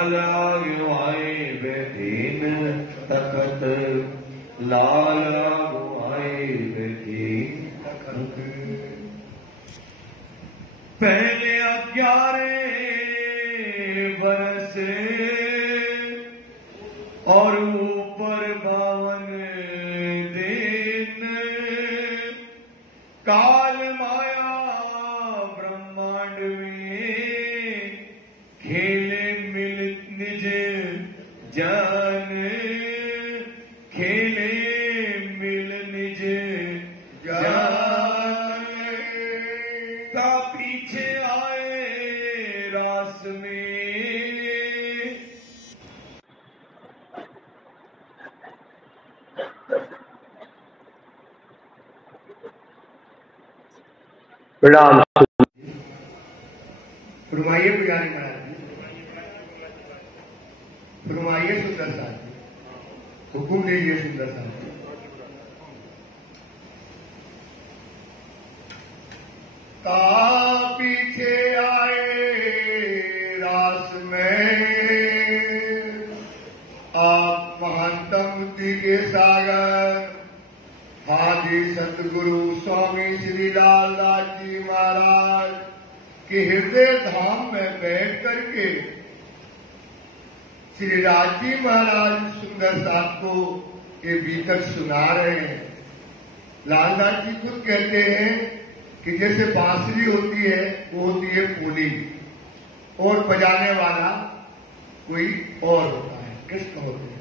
लाला गुआए बेदीन तखत, लाला गुआए बेदीन तखत। पहले 11 बरस और ऊपर 52 दिन, काल माया ब्रह्मांड में खेले मिल निज जन, खेले मिल निज जन। का पीछे आए रास में, प्रणाम। फरमाइए पुजारी महाराज जी, फरमाइए सुंदर साहब जी, हुक्म लीजिए सुंदर साहब जी। का पीछे आए रास में, आप महानतम मुक्ति के सागर हाजी सतगुरु स्वामी श्री लालदास जी महाराज के हृदय धाम में बैठ करके श्री राजी महाराज सुंदर साहब को ये बीतक सुना रहे हैं। लालदास जी खुद कहते हैं कि जैसे बांसुरी होती है वो होती है पूली, और बजाने वाला कोई और होता है, कृष्ण होते हैं।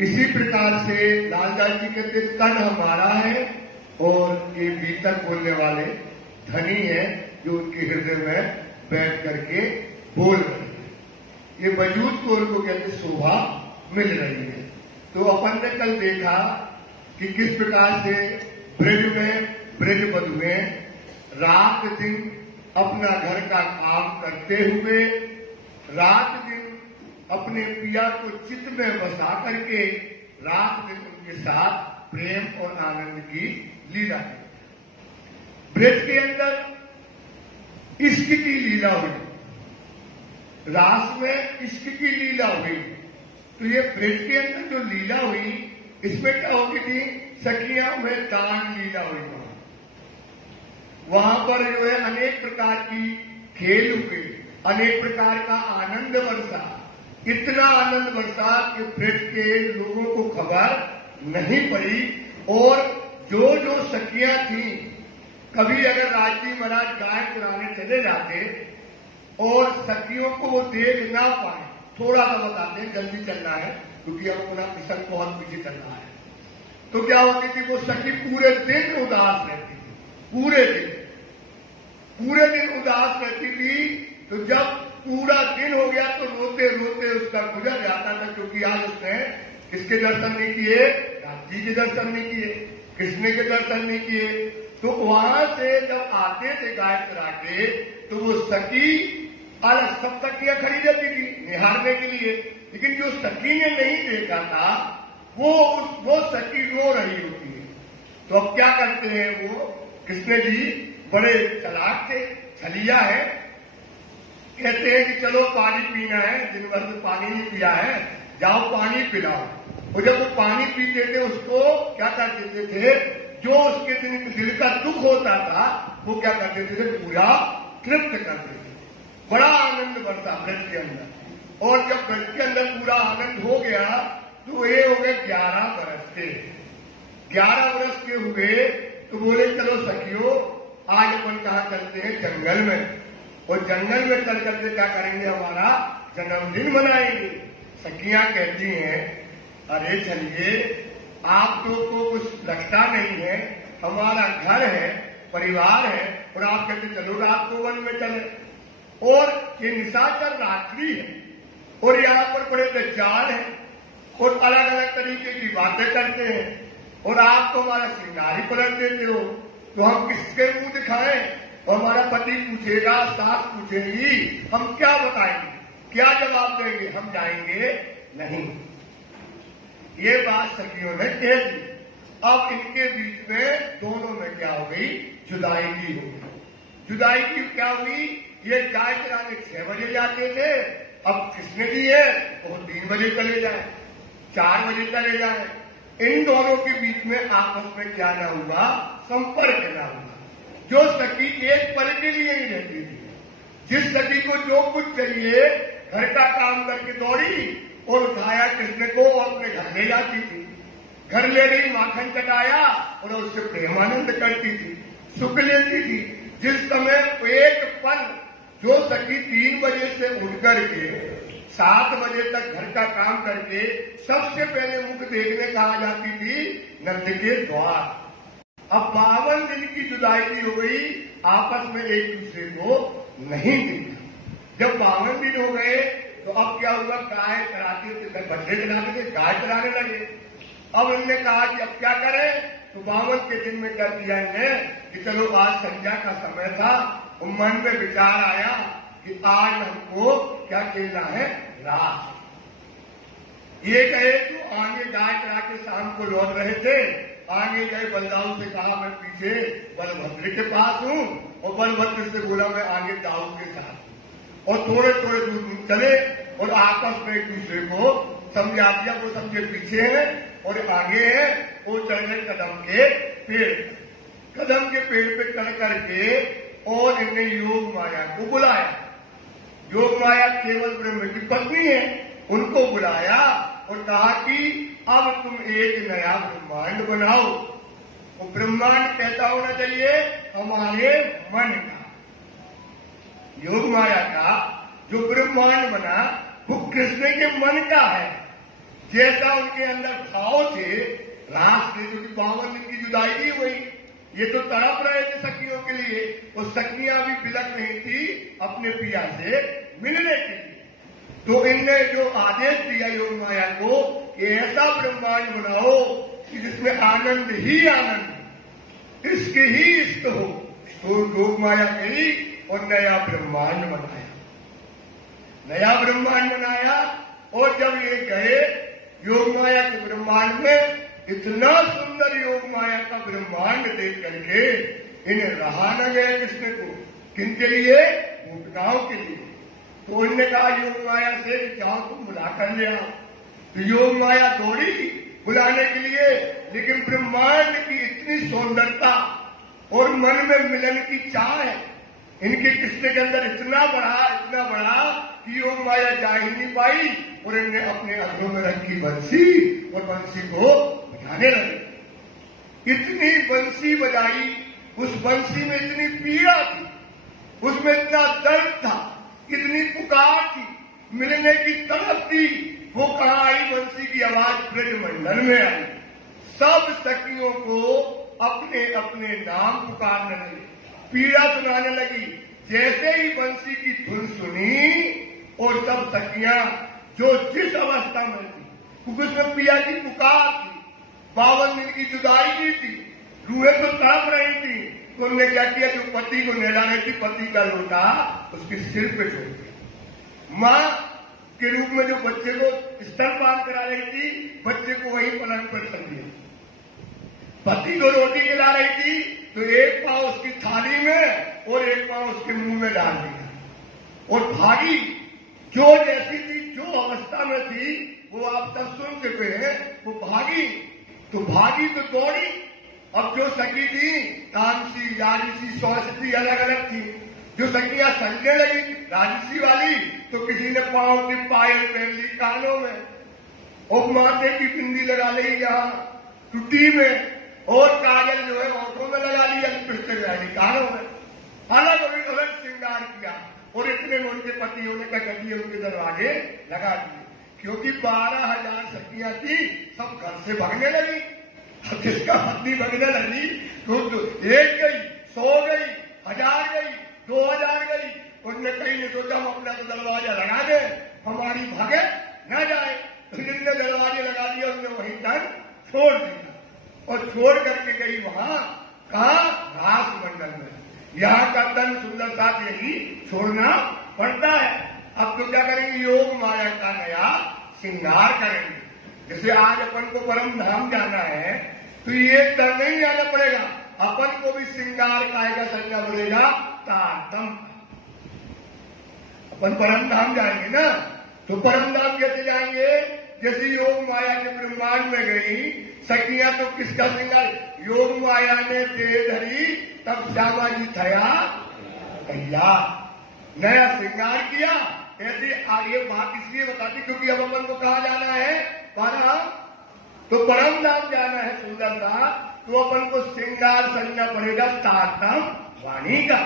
इसी प्रकार से लालदास जी कहते तन हमारा है और ये बीतक बोलने वाले धनी है जो उनके हृदय में बैठ करके बोल रहे हैं। ये वजूद को उनको कहते शोभा मिल रही है। तो अपन ने कल देखा कि किस प्रकार से ब्रज में ब्रज बधुएं रात दिन अपना घर का काम करते हुए, रात दिन अपने पिया को चित्त में बसा करके रात दिन उनके साथ प्रेम और आनंद की लीला की। ब्रज के अंदर इश्क की लीला हुई, रास में इश्क की लीला हुई। तो ये ब्रज के अंदर जो लीला हुई इसमें क्या होगी थी, सखियां में दान लीला हुई। वहां पर जो है अनेक प्रकार की खेल हुए, अनेक प्रकार का आनंद बरसा, इतना आनंद बरसा कि ब्रज के लोगों को खबर नहीं पड़ी। और जो जो सखियां थी, कभी अगर राजी महाराज गाय चुराने चले जाते और सखियों को वो देख ना पाए, थोड़ा सा बताते हैं जल्दी चलना है क्योंकि अब अपना किशन बहुत पीछे चलना है, तो क्या होती थी वो सखी पूरे दिन उदास रहती थी, पूरे दिन उदास रहती थी। तो जब पूरा दिन हो गया तो रोते रोते उसका गुजर जाता था, क्योंकि आज उसने किसके दर्शन नहीं किए, राजी के दर्शन नहीं किए, कृष्ण के दर्शन नहीं किए। तो वहां से जब आते थे गाय चरा के तो वो सखी अलग सब सखियां खड़ी रहती थी निहारने के लिए, लेकिन जो सखी ने नहीं देखा था वो सखी रो रही होती है। तो अब क्या करते हैं, वो कृष्ण जी बड़े चालाक थे, छलिया है, कहते हैं कि चलो पानी पीना है, दिन भर में पानी नहीं पिया है, जाओ पानी पिलाओ। और जब वो पानी पीते थे उसको क्या कर देते थे, जो उसके दिल का दुख होता था वो क्या कर देते थे, पूरा तृप्त कर देते थे। बड़ा आनंद बढ़ता ब्रज के अंदर। और जब ब्रज के अंदर पूरा आनंद हो गया तो ये हो गए 11 बरस के। 11 बरस के हुए तो बोले चलो सखियों आज अपन कहाँ चलते हैं, जंगल में, और जंगल में चल करके क्या करेंगे, हमारा जन्मदिन मनाएंगे। सखियां कहती हैं अरे चलिए, आप लोग को कुछ लगता नहीं है, हमारा घर है, परिवार है, और आप कहते चलो रात को वन में चले। और ये निशाचर रात्रि है और यहाँ पर बड़े दज्जाल हैं और अलग अलग तरीके की बातें करते हैं, और आप तो हमारा श्रृंगार ही पलट देते हो, तो हम किसके मुंह दिखाएं, और हमारा पति पूछेगा, सास पूछेगी, हम क्या बताएंगे, क्या जवाब देंगे, हम जाएंगे नहीं। ये बात सखियों ने कह दी। अब इनके बीच में दोनों में क्या हो गई, जुदाई की हो गई। जुदाई की क्या हुई, ये गाय चराने 6 बजे जाते थे अब किसने दी है वो 3 बजे चले जाए, 4 बजे चले जाए, इन दोनों के बीच में आपस में क्या ना हुआ, संपर्क ना हुआ। जो सखी एक पल के लिए ही रहती थी, जिस सखी को जो कुछ चाहिए घर का काम करके दौड़ी और उठाया कृष्ण को और अपने घर ले जाती थी। घर ले गई, माखन चटाया और उससे प्रेमानंद करती थी, सुख लेती थी। जिस समय एक पल जो सखी 3 बजे से उठ करके 7 बजे तक घर का काम करके सबसे पहले मुख देखने कहा जाती थी नंद के द्वार। अब 52 दिन की जुदाई हो गई, आपस में एक दूसरे को नहीं देखा। जब 52 दिन हो गए तो अब क्या हुआ, गाय चराते थे, बछड़े चराते थे, गाय चराने लगे। अब इन्होंने कहा कि अब क्या करें, तो 52 के दिन में कर दिया इन्हें कि चलो आज संध्या का समय था, मन में विचार आया कि आज हमको क्या खेलना है, रास। ये कहे तो आगे गाय चरा के शाम को लौट रहे थे, आगे गए बलदाऊ से कहा मैं पीछे बलभद्र के पास हूं, और बलभद्र से बोला मैं आगे दाऊ के साथ हूं। और थोड़े थोड़े दूर चले और आपस में एक दूसरे को समझा दिया, वो समझे पीछे है और आगे है, वो चढ़ गए कदम के पेड़। कदम के पेड़ पे चढ़ करके और इन्हें योग माया को बुलाया। योग माया केवल ब्रह्म की पत्नी है, उनको बुलाया और कहा कि अब तुम एक नया ब्रह्मांड बनाओ। वो ब्रह्मांड कैसा होना चाहिए, हमारे मन का। योग माया का जो ब्रह्मांड बना वो कृष्ण के मन का है। जैसा उनके अंदर भाव थे, रास थे, जो कि 52 दिन की जुदाई नहीं हुई, ये तो तड़प रहे थे सखियों के लिए, और सखियां भी बिलक रही थी अपने पिया से मिलने के लिए। तो इनने जो आदेश दिया योग माया को कि ऐसा ब्रह्मांड बनाओ कि जिसमें आनंद ही आनंद, इश्क ही इश्क हो। तो योग माया गई और नया ब्रह्मांड बनाया, नया ब्रह्मांड बनाया। और जब ये गए योग माया के ब्रह्मांड में, इतना सुंदर योग माया का ब्रह्मांड देख करके इन्हें रहा न गया कृष्ण को। किनके लिए, गोपिकाओं के लिए। तो उन्होंने कहा योग माया से जाओ तुम बुला कर ले आओ। तो योग माया दौड़ी बुलाने के लिए, लेकिन ब्रह्मांड की इतनी सुंदरता और मन में मिलन की चाह है इनके कृष्ण के अंदर इतना बड़ा कि योग माया जा ही नहीं पाई, और इन्हें अपने अधरों में रखी बंसी और बंसी को बजाने लगे। इतनी बंसी बजाई, उस बंसी में इतनी पीड़ा थी, उसमें इतना दर्द था, इतनी पुकार थी, मिलने की तड़प थी। वो कहाँ आई, बंसी की आवाज ब्रजमंडल में आई। सब सखियों को अपने अपने नाम पुकारने लगे, पीड़ा सुनाने लगी। जैसे ही बंसी की धुन सुनी और सब सखियां जो जिस अवस्था में थी, क्योंकि उसमें पिया की पुकार थी, 52 दिन की जुदाई की थी, रूहें तो तड़प रही थी। तो उन्होंने क्या किया, जो पति को नहला रही थी, पति का लोटा उसके सिर पे छोड़ दिया। मां के रूप में जो बच्चे को स्तनपान करा रही थी, बच्चे को वहीं पलंग पर रख दिया। पति को रोटी खिला रही थी, तो एक पांव उसकी थाली में और एक पांव उसके मुंह में डाल दिया और भागी। जो जैसी थी, जो अवस्था में थी, वो आप सब सुन चुके हैं। वो भागी तो दौड़ी। अब जो सखी थी, तामसी, राजसी, सौसी अलग अलग थी। जो सखियां संजने लगी राजसी वाली, तो किसी ने पांव की पायल पहन ली कानों में, और माथे की बिंदी लगा ली यहाँ टुटी में, और काजल जो है होठों में लगा लिया, लिपस्टिक लगा ली कानों में, अलग अलग श्रृंगार किया। और इतने में उनके पति होने का गड्डी उनके दरवाजे लगा दिए, क्योंकि 12,000 सखियां थी, सब घर से भागने लगी। अब जिसका पत्नी भागने लगी तो 1 गई, 100 गई, 1000 गई, 2000 गई। उनने कहीं ने सोचा हम अपना तो दरवाजा लगा दे, हमारी भागे न जाए। तो जिनने दरवाजे लगा दिया उनने वहीं तक छोड़ दिया, और छोड़ करके गई वहां, कहा, रास मंडल में। यहाँ का तन सुंदरता यही छोड़ना पड़ता है। अब तो क्या करेंगे, योग माया का नया श्रृंगार करेंगे। जैसे आज अपन को परम धाम जाना है, तो ये तन नहीं जाना पड़ेगा, अपन को भी श्रृंगार कायका संज्ञा बोलेगा तारतम। अपन परम धाम जाएंगे ना, तो परम धाम कैसे जाएंगे? जैसे योग माया के ब्रह्मांड में गई सखियां तो किसका श्रृंगार? योग माया ने दे धरी तब श्यामा जी थया कैया नया श्रृंगार किया। ऐसे आगे बात इसलिए बताती क्योंकि अब अपन को कहा जाना है? परम। तो परम धाम जाना है सुंदर सा, तो अपन को श्रृंगार सजना पड़ेगा तारतम वाणी का।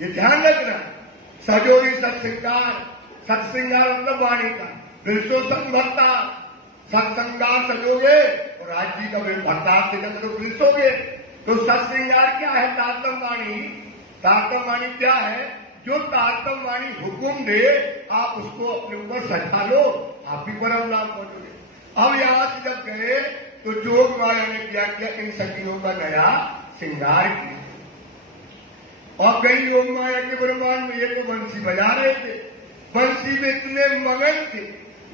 ये ध्यान रखना। सजोरी सत्संगार, सत्संगार मतलब वाणी का। विश्व संभरता सत्संगार सजोगे और राज्य का भरतार से जब लोग विश्वोगे। तो सत्संगार क्या है? तारतम वाणी। तारतम वाणी क्या है? जो तारतम वाणी हुक्म दे आप उसको अपने ऊपर सजा लो, आप भी परम लाभ पहुंचोगे। अब यहां से जब गए तो जोग माया ने क्या किया? इन सखियों का नया श्रृंगार किया। अब गई योग माया के ब्रह्मांड में, ये तो बंसी बजा रहे थे, बंसी में इतने मगन थे,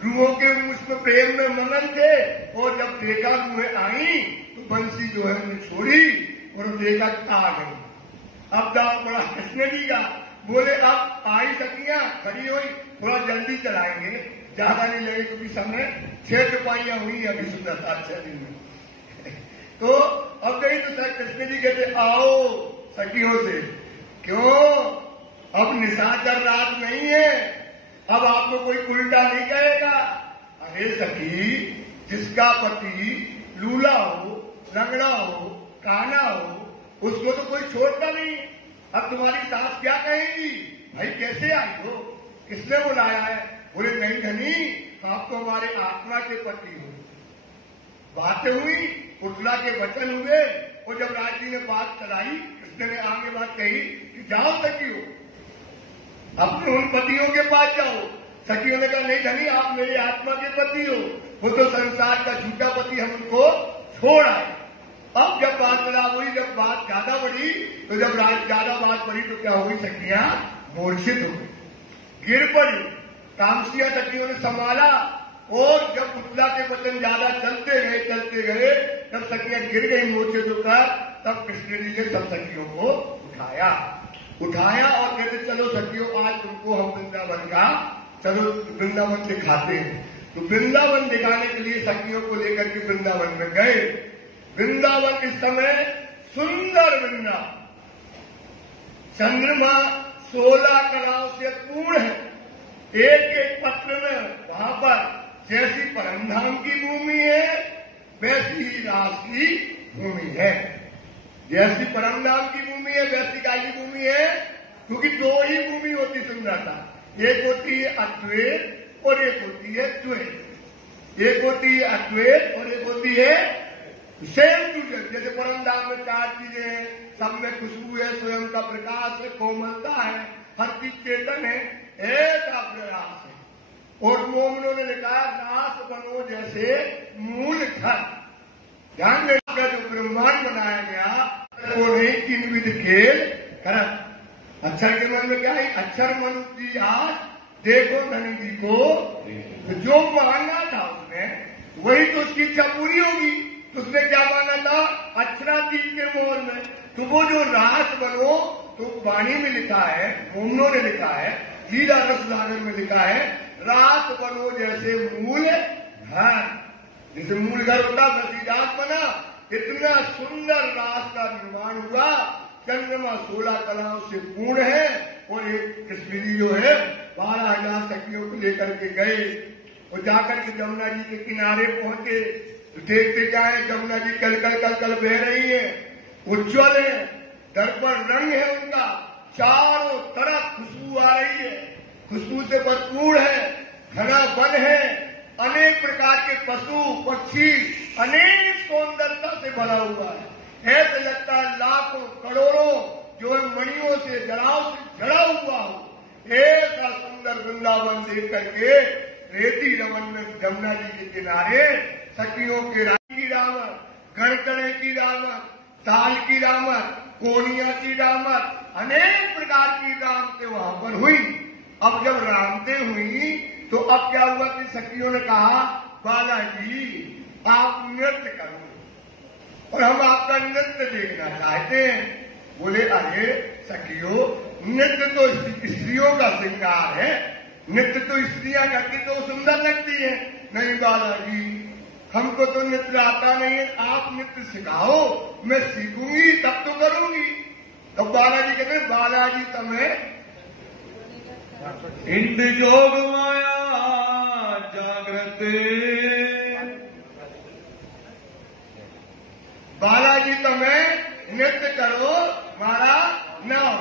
रूहों के उसमें प्रेम में मगन थे। और जब देखा रूहें आई तो बंसी जो है उन्हें छोड़ी और देखा आ गई। अब दाव पड़ा कृष्ण जी का, बोले अब आई सखियां खड़ी हुई, थोड़ा जल्दी चलाएंगे, ज्यादा नहीं लगे क्योंकि समय 6 चुपाइयां हुई अभी सुंदर 7-6 दिन में। तो अब गई तो सर कृष्ण जी कहते आओ सखियों से, क्यों अब निशाचर रात नहीं है, अब आपको कोई उल्टा नहीं कहेगा। अरे सखी, जिसका पति लूला हो, लंगड़ा हो, काना हो, उसको तो कोई छोड़ता नहीं। अब तुम्हारी सास क्या कहेगी? भाई कैसे आई हो, किसने बुलाया है? बोले नहीं धनी, आप तो हमारे आत्मा के पति हो। बातें हुई, पुतला के वचन हुए, और जब राज जी ने बात चलाई, कृष्ण ने आगे बात कही कि जाओ सखियों, अपने उन पतियों के पास जाओ। सखियों ने कहा नहीं धनी, आप मेरे आत्मा के पति हो, वो तो संसार का झूठा पति, हम उनको छोड़ आए। अब जब बात खराब हुई, जब बात ज्यादा बढ़ी, तो जब ज्यादा बात बढ़ी तो क्या हुई? सखियां मूर्छित हो गई, गिर पड़ी। तामसिया सखियों ने संभाला, और जब पुतला के वचन ज्यादा चलते गए, तब सखियां गिर गई मूर्छित होकर। तब कृष्ण जी ने सब सखियों को उठाया और कहते चलो सखियों, आज तुमको हम वृंदावन का, चलो वृंदावन दिखाते हैं। तो वृंदावन दिखाने के लिए सखियों को लेकर के वृंदावन में गए। वृंदावन इस समय सुंदर वृंदावन, चंद्रमा 16 कलाओं से पूर्ण है। एक एक पत्र में वहां पर जैसी परमधाम की भूमि है वैसी ही रास की भूमि है। जैसी परमधाम की भूमि है वैसी काली भूमि है, क्योंकि 2 ही भूमि होती सुंदरता, एक होती है अद्वैत और एक होती है द्वैत। एक होती है अद्वैत और एक होती है सेम टू सेम। जैसे परमधाम में 4 चीजें हैं, सब में खुशबू है, स्वयं का प्रकाश है, कोमलता है, हर चीज चेतन है, ऐसा प्रयास है। और मोमनों ने लिखा नाश बनो जैसे मूल घर। ध्यान देगा, जो ब्रह्मांड बनाया गया वो नहीं 3 विध खेल करत। अक्षर के मन में क्या है? अक्षर मनुष्य की आज देखो धनी जी को, तो जो मांगा था उसने वही तो उसकी इच्छा पूरी होगी। तो उसने क्या मांगा था? अक्षरातीत के मोहर में। तो वो जो रास बनो, तो वाणी में लिखा है, मोमनों ने लिखा है, लीला रस सागर में लिखा है, रास बनो जैसे मूल घर। जैसे मूल घर होता वैसी रास बना। इतना सुंदर रास का निर्माण हुआ। चंद्रमा 16 कलाओं से पूर्ण है। और एक कृष्ण जी जो है 12,000 सखियों को लेकर के गए और जाकर के जमुना जी के किनारे पहुंचे। तो देखते क्या है, जमुना जी कल कल बह रही है, उज्ज्वल है, दर्पण रंग है उनका, चारों तरफ खुशबू आ रही है, खुशबू से भरपूर है, घना वन है, अनेक प्रकार के पशु पक्षी, अनेक सौंदर्यता से भरा हुआ है। ऐसे लगता है लाखों करोड़ों जो है मणियों से जड़ाव से जड़ा हुआ हो। ऐसा सुंदर वृंदावन देख करके रेती रमन में जमुना जी के किनारे सखियों के की रामत, गणतने की रामत, ताल की रामत, कोनिया की रामत, अनेक प्रकार की रामते वहां पर हुई। अब जब रामते हुई तो अब क्या हुआ कि सखियों ने कहा बालाजी आप नृत्य करो और हम आपका नृत्य देखना चाहते हैं। बोले अरे सखियों, नृत्य तो स्त्रियों का श्रृंगार है, नृत्य तो स्त्रियां करती तो सुंदर लगती है। नहीं बालाजी, हमको तो नृत्य आता नहीं है, आप नृत्य सिखाओ, मैं सीखूंगी तब तो करूंगी। तो बालाजी कहते बालाजी तुम्हें इंद जोग माया जागृत, बालाजी तुम्हें नृत्य करो मारा नाम।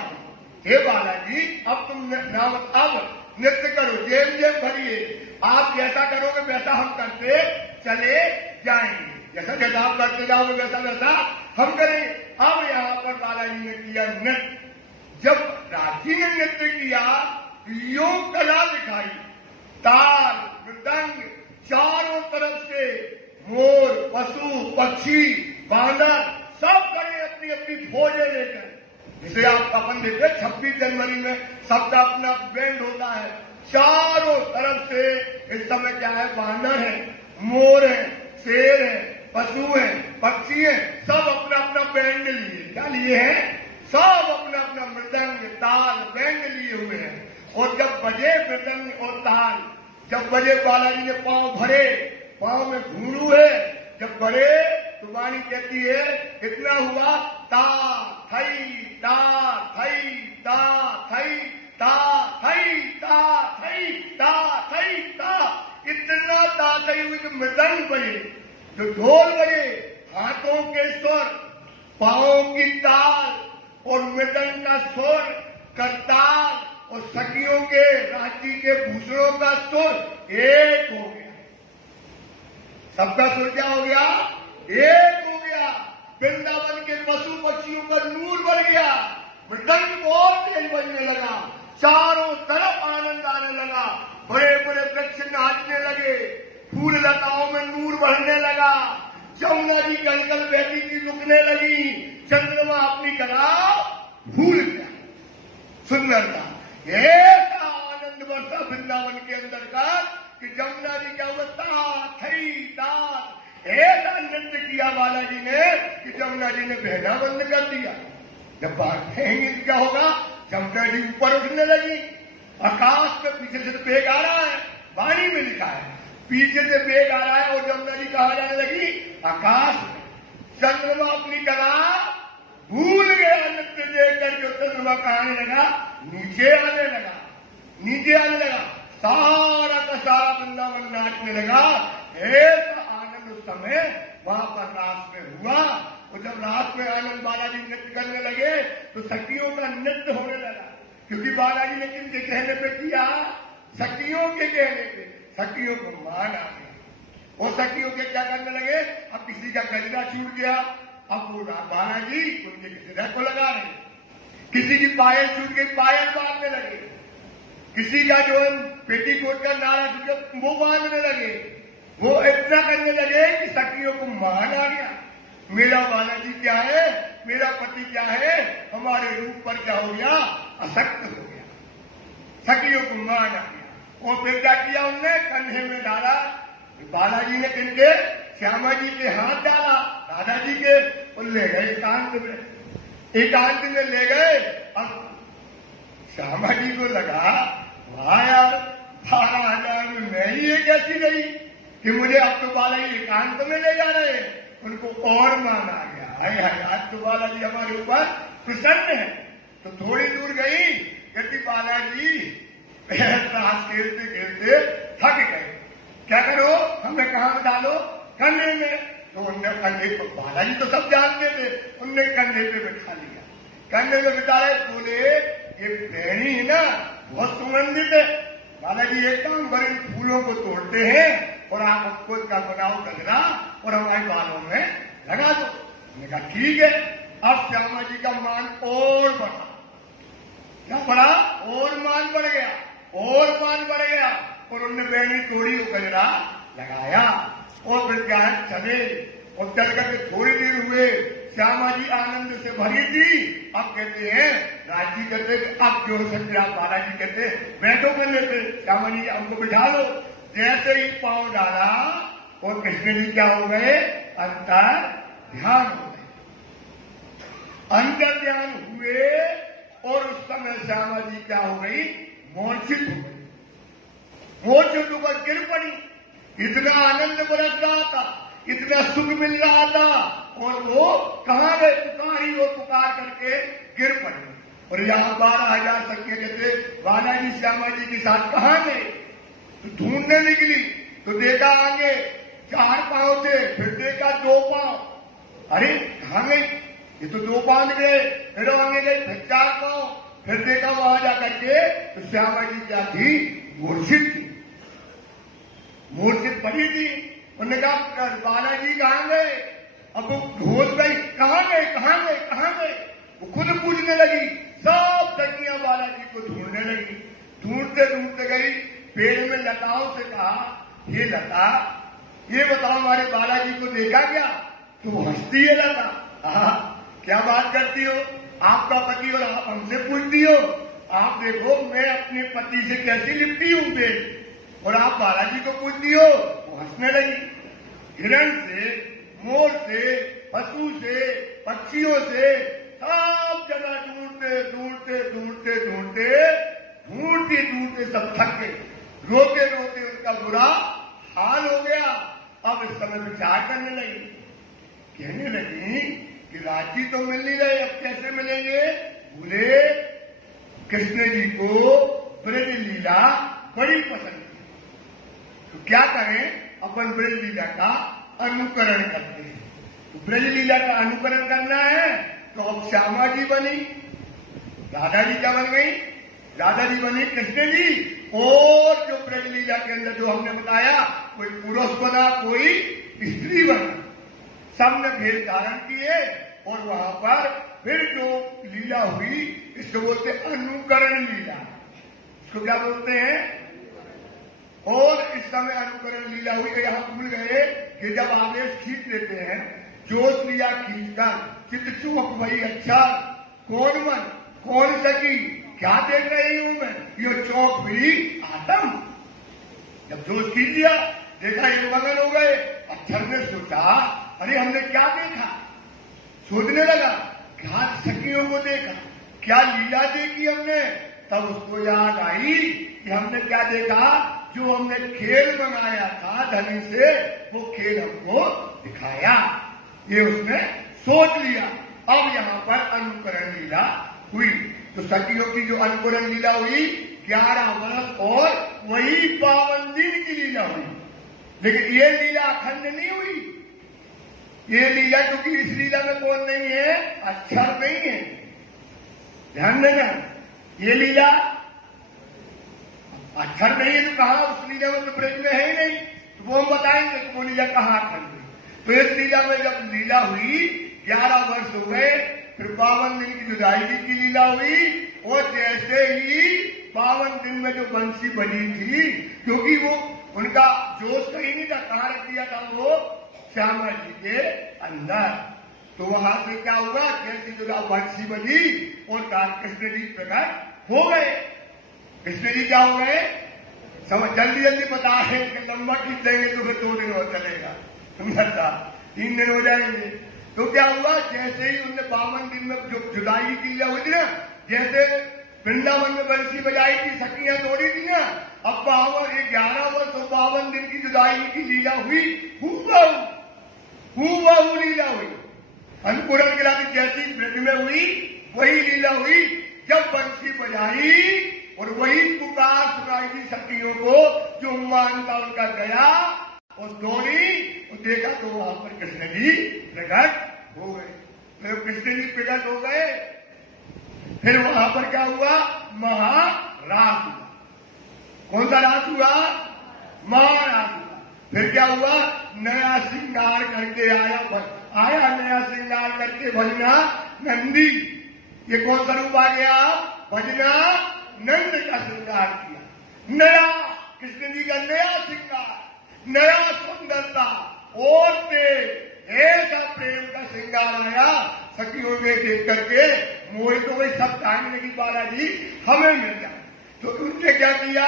हे बालाजी, अब तुम नाम अब नृत्य करो, जेम जेम भरिए, आप जैसा करोगे वैसा हम करते चले जाएंगे, जैसा जैसा आप करते जाओगे वैसा वैसा हम करेंगे। अब यहाँ पर बालाजी ने किया नृत्य। जब राजी ने नृत्य किया, योग कला दिखाई, ताल मृदंग चारों तरफ से, मोर पशु पक्षी बांदर सब खड़े अपनी अपनी फौजें लेकर। जिसे आप अपन देखते 26 जनवरी में सबका अपना बैंड होता है, चारों तरफ से इस समय क्या है, बांदर है, मोर है, शेर है, पशु है, पक्षी है, सब अपना अपना बैंड लिए। क्या लिए हैं? सब अपना अपना मृदंग ताल बैंड लिए हुए हैं। और जब बजे मृदंग और ताल, जब बजे बालाजी ने पांव भरे, पांव में घूंघरू है, जब भरे तो वाणी कहती है कितना हुआ, ता थई ता थई ता थई ता थई ता थई ता थई ता, इतना ता थई हुई कि मृदंग बजे, जो ढोल बजे, हाथों के स्वर, पांवों की ताल और मृदंग का स्वर, करताल और सखियों के राखी के भूषणों का सुर एक हो गया। सबका सुर क्या हो गया? एक हो गया। वृंदावन के पशु पक्षियों पर नूर बढ़ गया, मृदंग बहुत तेज बजने लगा, चारों तरफ आनंद आने लगा, बड़े बड़े वृक्ष नाचने लगे, फूल लताओं में नूर बढ़ने लगा, जमुना जी कलकल बहती थी रुकने लगी, चंद्रमा अपनी कला भूल गया। सुंदरता ऐसा आनंद वर्षा वृंदावन के अंदर का कि जमुना जी क्या हुआ, थई तात, ऐसा नृत्य किया बालाजी ने कि जमुना जी ने बहना बंद कर दिया। जब बात कहेंगे क्या होगा, जमुना जी ऊपर उठने लगी, आकाश में पीछे से बेग आ रहा है, वाणी में लिखा है पीछे से बेग आ रहा है और जमुना जी कहा जाने लगी आकाश में। चंद्रमा अपनी कला भूल गया, नृत्य देख करके चंद्रमा कहने लगा, नीचे आने लगा, नीचे आने लगा, सारा का सारा वृंदावन नाचने लगा। ऐसा आनंद उस समय वहां पर रास में हुआ। और जब रास में आनंद बालाजी नृत्य करने लगे तो सखियों का नृत्य होने लगा, क्योंकि बालाजी ने किनके कहने पे किया, सखियों के कहने पे। सखियों को मान आ गया और सखियों के क्या करने लगे, अब किसी का गजरा छूट गया, अब वो बालाजी उनके गजरा को लगा रहे, किसी की पायल छूट गई पायल बांधने लगे, किसी का जो है पेटीकोट का नारा छूट गया वो बांधने लगे। वो इतना करने लगे कि सखियों को मान आ गया, मेरा बालाजी क्या है, मेरा पति क्या है, हमारे रूप पर क्या हो गया, असक्त हो गया। सखियों को मान आ गया। और फिर क्या किया उनने, कंधे में डाला, बालाजी ने किनके, श्यामा जी के हाथ डाला, दादाजी के, और ले गए एकांत में। एकांत में ले गए। अब श्यामा जी को लगा, वाह यार 12,000 में मैं ही एक ऐसी गई कि मुझे अब तो बालाजी एकांत में ले जा रहे हैं। उनको और मान आ गया, हाय हाय आज तो बालाजी हमारे ऊपर प्रसन्न है। तो थोड़ी दूर गई, कहती बालाजी रास खेलते खेलते थक गए, क्या करो, हमें कहाँ में डालो, कंधे में। तो उनने कंधे को, बालाजी तो सब जानते थे, उनने कंधे पे बिठा लिया। कंधे में बिठाए, बोले ये बहनी है ना बहुत सुगंधित है, बालाजी एक काम करें, फूलों को तोड़ते हैं और आप उसको का बनाओ गजरा और हमारे बालों में लगा दो। मैंने कहा ठीक है। अब श्यामा जी का मान और बढ़ा, क्या बढ़ा, और मान बढ़ गया, और मान बढ़ गया, और उनने बहनी तोड़ी वो गजरा लगाया। और फिर क्या है, चले, और चल करके थोड़ी देर हुए, श्यामा जी आनंद से भरी थी। अब कहते हैं राजी कहते, अब जोर से बालाजी कहते बैठो कर लेते, श्यामा जी हमको बिठा लो। जैसे ही पांव डाला और कृष्ण जी क्या हो गए, अंतर ध्यान हो गए, अंतर ध्यान हुए। और उस समय श्यामा जी क्या हो गई, मूर्छित हो गई। मोर से ऊपर गिर पड़ी। इतना आनंद बरस रहा था, इतना सुख मिल रहा था, और वो कहाँ गए? पुकारी वो पुकार करके गिर पड़े। और यहाँ 12,000 सखियां कहते बालाजी श्यामा जी के साथ कहाँ गए? तो ढूंढने निकली तो देखा आगे 4 पांव थे, फिर देखा 2 पांव। अरे कहाँ गए? ये तो 2 पांव निकले, फिर आगे गए, फिर 4 पांव, फिर देखा वहां जाकर के तो श्यामा जी क्या थी? मूर्छित थी, मूर्छित पड़ी थी। उन्होंने कहा बालाजी कहाँ गए? अब वो ढूंढ गई, कहाँ गए, कहाँ गए, कहाँ गए? वो खुद पूछने लगी, सब सखियां बालाजी को ढूंढने लगी। ढूंढते ढूंढते गई, पेड़ में लताओं से कहा, ये लता, ये बताओ हमारे बालाजी को देखा क्या? तो वो हंसती है लता, क्या बात करती हो? आपका पति और आप हमसे पूछती हो? आप देखो मैं अपने पति से कैसी लिपटी हूं बेल, और आप बालाजी को पूछती हो? वो हंसने लगी। हिरण से, मोर से, पशु से, पक्षियों से सब जगह ढूंढते ढूंढते ढूंढते ढूंढते ढूंढते ढूंढते सब थक गए। रोते रोते उनका बुरा हाल हो गया। अब इस समय विचार करने लगी, कहने लगी कि राजी तो मिल नहीं रहे, अब कैसे मिलेंगे? बोले कृष्ण जी को ब्रज लीला बड़ी पसंद थी, तो क्या करें? अपन ब्रज लीला का अनुकरण करते हैं। तो ब्रज लीला का अनुकरण करना है तो अब श्यामा जी बनी, राधा जी क्या बन गई? राधा जी बनी कृष्ण जी। और जो ब्रज लीला के अंदर जो हमने बताया, कोई पुरुष बना, कोई स्त्री बना, सबने भेद धारण किए। और वहां पर फिर जो लीला हुई, इसको बोलते अनुकरण लीला। इसको क्या बोलते हैं? और इस समय अनुकरण लीला हुई। यहां भूल गए कि जब आवेश खींच लेते हैं, जोश लिया खींचकर, चित्त चूक वही अच्छा, कौन मन, कौन सकी, क्या देख रही हूं मैं? ये चौक हुई आदम। जब जोश खींच लिया, देखा एक मगन हो गए। अक्षर ने सोचा, अरे हमने क्या देखा? सोचने लगा, क्या सखियों को देखा, क्या लीला देखी हमने? तब उसको याद आई कि हमने क्या देखा? जो हमने खेल मंगाया था धनी से, वो खेल हमको दिखाया। ये उसने सोच लिया। अब यहाँ पर अनुकरण लीला हुई। तो सखियों की जो अनुकरण लीला हुई 11 वर्ष और वही 52 दिन की लीला हुई। लेकिन ये लीला अखंड नहीं हुई। ये लीला, क्योंकि इस लीला में कौन नहीं है? अक्षर नहीं है। ध्यान देना, ये लीला अक्षर नहीं है तो कहा? उस लीला में तो ब्रज में है ही नहीं, तो वो हम बताएंगे कि वो लीला कहाँ अखंड हुई। तो इस लीला में जब लीला हुई 11 वर्ष हो गए, फिर 52 दिन की जुदाई की लीला हुई। और जैसे ही 52 दिन में जो बंसी बनी थी, क्योंकि वो उनका जोश कहीं नहीं था, कहाँ रख दिया था? वो श्यामा जी के अंदर। तो वहां से क्या हुआ? जैसी जो बंसी बनी और कृष्ण जी प्रकट हो गए। कृष्ण जी क्या हो गए? समझ, जल्दी जल्दी बता है कि लंबा खींच देंगे तो फिर 2 दिन और चलेगा, समझता 3 दिन हो जाएंगे। तो क्या हुआ? जैसे ही उनने 52 दिन में जो जुदाई की लीला हुई थी ना, जैसे वृंदावन में बंसी बजाई थी, सखियां तोड़ी थी ना, अब 11 वर्ष और 52 दिन की जुदाई की लीला हुई। हूबहू लीला हुई। अनुकूलन गिरा की जैसी ब्रज में हुई वही लीला हुई। जब बंसी बजाई और वही पुकार सुनाई थी सखियों को, जो मानता उनका गया और दौड़ी और देखा तो वहां पर कृष्ण जी प्रकट हो गए। फिर कृष्ण जी प्रकट हो गए, फिर वहां पर क्या हुआ? महारास हुआ। कौन सा रास हुआ? महारास हुआ। फिर क्या हुआ? नया श्रृंगार करके आया नया श्रृंगार करके भजना नंदी। ये कौन सा रूप आ गया? भजना नंद का श्रृंगार किया। नया कृष्ण जी का नया श्रृंगार, नया सुंदरता और ऐसा प्रेम का श्रृंगार आया। सखियों में देख करके मोहित हो गई, सब कहने लगी बालाजी हमें मिल जाए। तो उनने क्या किया?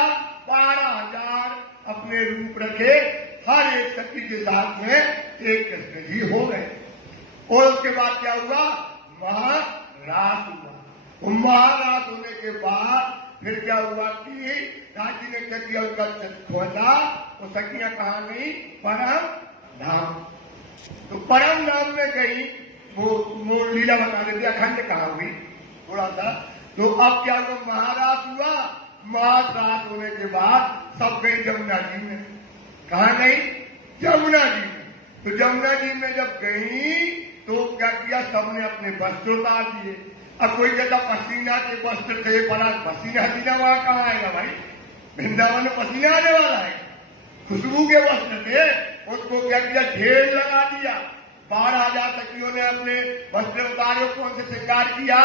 12,000 अपने रूप रखे, हर एक सखी के साथ में एक कृष्ण जी हो गए। और उसके बाद क्या हुआ? महारास हुआ। महारास होने के बाद फिर क्या हुआ कि राजी ने क्या किया, उनका खोजा तो सखियां कहाँ गई, परम धाम। तो परम धाम में गई, वो लीला बता देती, अखंड कहाँ हुई थोड़ा सा। तो अब क्या हुआ, महाराज हुआ, महाराज होने के बाद सब गई जमुना जी में। कहाँ गई, जमुना जी में। तो जमुना जी में जब गई तो क्या किया, सबने अपने वस्त्र उतार दिए। अब कोई कहता पसीना के वस्त्र थे, पड़ा पसीना वहां कहाँ आएगा भाई, वृंदावन में पसीना आने वाला है। खुशबू के वस्त्र थे, उसको क्या किया, ढेर लगा दिया। 12,000 सखियों ने अपने वस्त्र उतारे, कौन से श्रृंगार किया,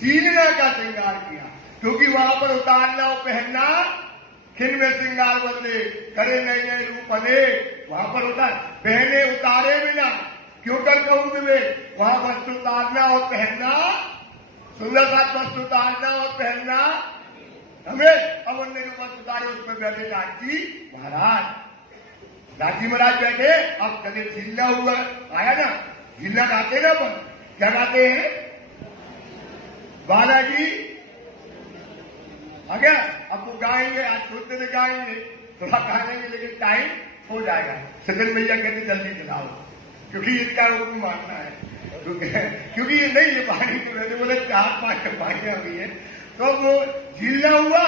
चीलना का श्रृंगार किया, क्योंकि वहां पर उतारना और पहनना खिन में श्रृंगार बदले, करे नए नए रूप बने, वहां पर उतार पहने उतारे बिना क्यों कर कहूं तुम्हें, वहां वस्त्र उतारना और पहनना, सुंदर साथ वस्त्र उतारना और पहनना हमें। अब उनने जो वस्त्र उतारे उसमें बैठे राजी महाराज, राजी महाराज बैठे। अब कभी झीलना हुआ आया ना, झीलना गाते ना, पर क्या गाते हैं, बालाजी आ गया। अब वो गाएंगे, आज छोटे में गाएंगे, थोड़ा गाएंगे, लेकिन टाइम हो जाएगा। सदन भैया कहते जल्दी चलाओ, क्योंकि इनका हुक्म मानना है, क्योंकि ये नहीं, ये पानी तो रहते बोले 4-5 पानियां हुई है। तो वो झीलना हुआ,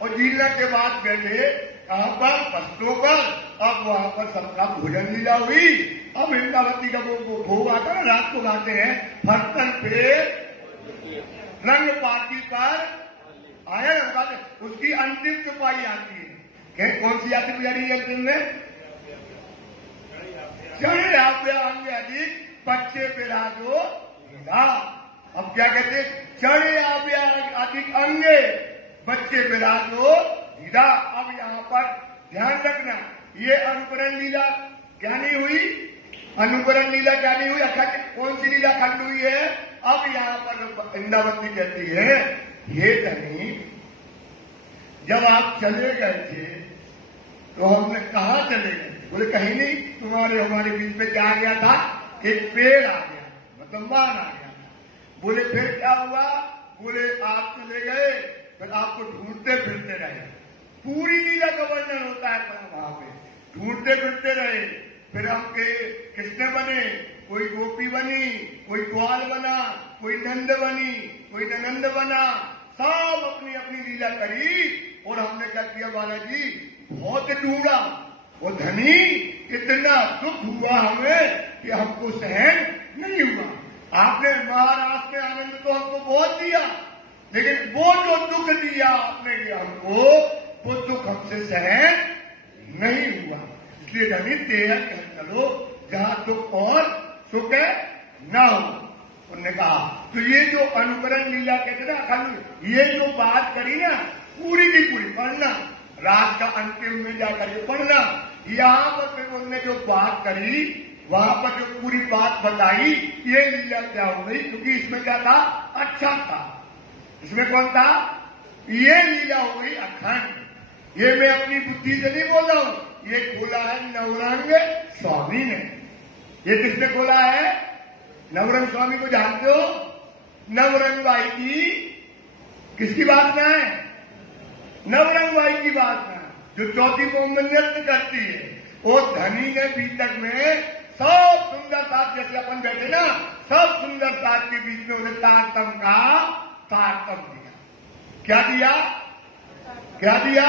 और झीलना के बाद बैठे कहां पर, पस्तों पर। अब वहां पर सबका भोजन लीला हुई। अब वृंदावती का वो भोग आता है, रात को गाते हैं, फर्तन पे रंग पाती पर आया ना, उसकी अंतिम चौपाई आती है। कौन सी आती पुजारी अंतिम में, चढ़े आव्या अंग अधिक बच्चे बिराजो हीरा। अब क्या कहते, चढ़े आव्या अधिक अंगे बच्चे बिराजो हीरा। अब यहाँ पर ध्यान रखना, ये अनुकरण लीला क्या नहीं हुई, अनुकरण लीला क्या नहीं हुई, अखंड कौन सी लीला खंड हुई है। अब यहाँ पर इंद्रावती कहती है, ये धनी जब आप चले गए थे तो हमने कहा चले गए, बोले कहीं नहीं, तुम्हारे हमारे बीच में क्या आ गया था, एक पेड़ आ गया, मतलब मान आ गया था। बोले फिर क्या हुआ, बोले आप चले गए, फिर आपको ढूंढते फिरते रहे। पूरी लीला का वर्णन होता है वहां पे, ढूंढते फिरते रहे। फिर हम किसने बने, कोई गोपी बनी, कोई ग्वाल बना, कोई नंद बनी, कोई ननंद बना, सब अपनी अपनी लीला करी। और हमने क्या किया, बालाजी बहुत ढूंढा, वो धनी इतना दुख हुआ हमें कि हमको सहन नहीं हुआ। आपने महाराज के आनंद तो हमको बहुत दिया, लेकिन वो जो दुख दिया आपने कि हमको, वो दुख हमसे सहन नहीं हुआ। इसलिए धनी तेरा कह चलो जहां दुख और सुख न हो। उन्होंने कहा तो ये जो अनुकरण लीला कहते ना अखंड, ये जो बात करी ना पूरी की पूरी पढ़ना, रात का अंतिम में जाकर के पढ़ना। यहाँ पर फिर उन्होंने जो बात करी, वहां पर जो पूरी बात बताई, ये लीला क्या हो गई, क्योंकि इसमें क्या था, अच्छा था। इसमें कौन था, ये लीला हो गई अखंड। ये मैं अपनी बुद्धि से नहीं बोल रहा हूं, ये खोला है नवरंग स्वामी ने। ये किसने खोला है, नवरंग स्वामी को जानते हो, नवरंग बाई की किसकी वासना है, नवरंग बाई की वासना, जो चौथी को नृत्य करती है। वो धनी ने बीतक में सब सुंदर साथ, जैसे अपन बैठे ना, सब सुंदर साथ के बीच में उन्हें तारतम का तारतम दिया। क्या दिया, क्या दिया,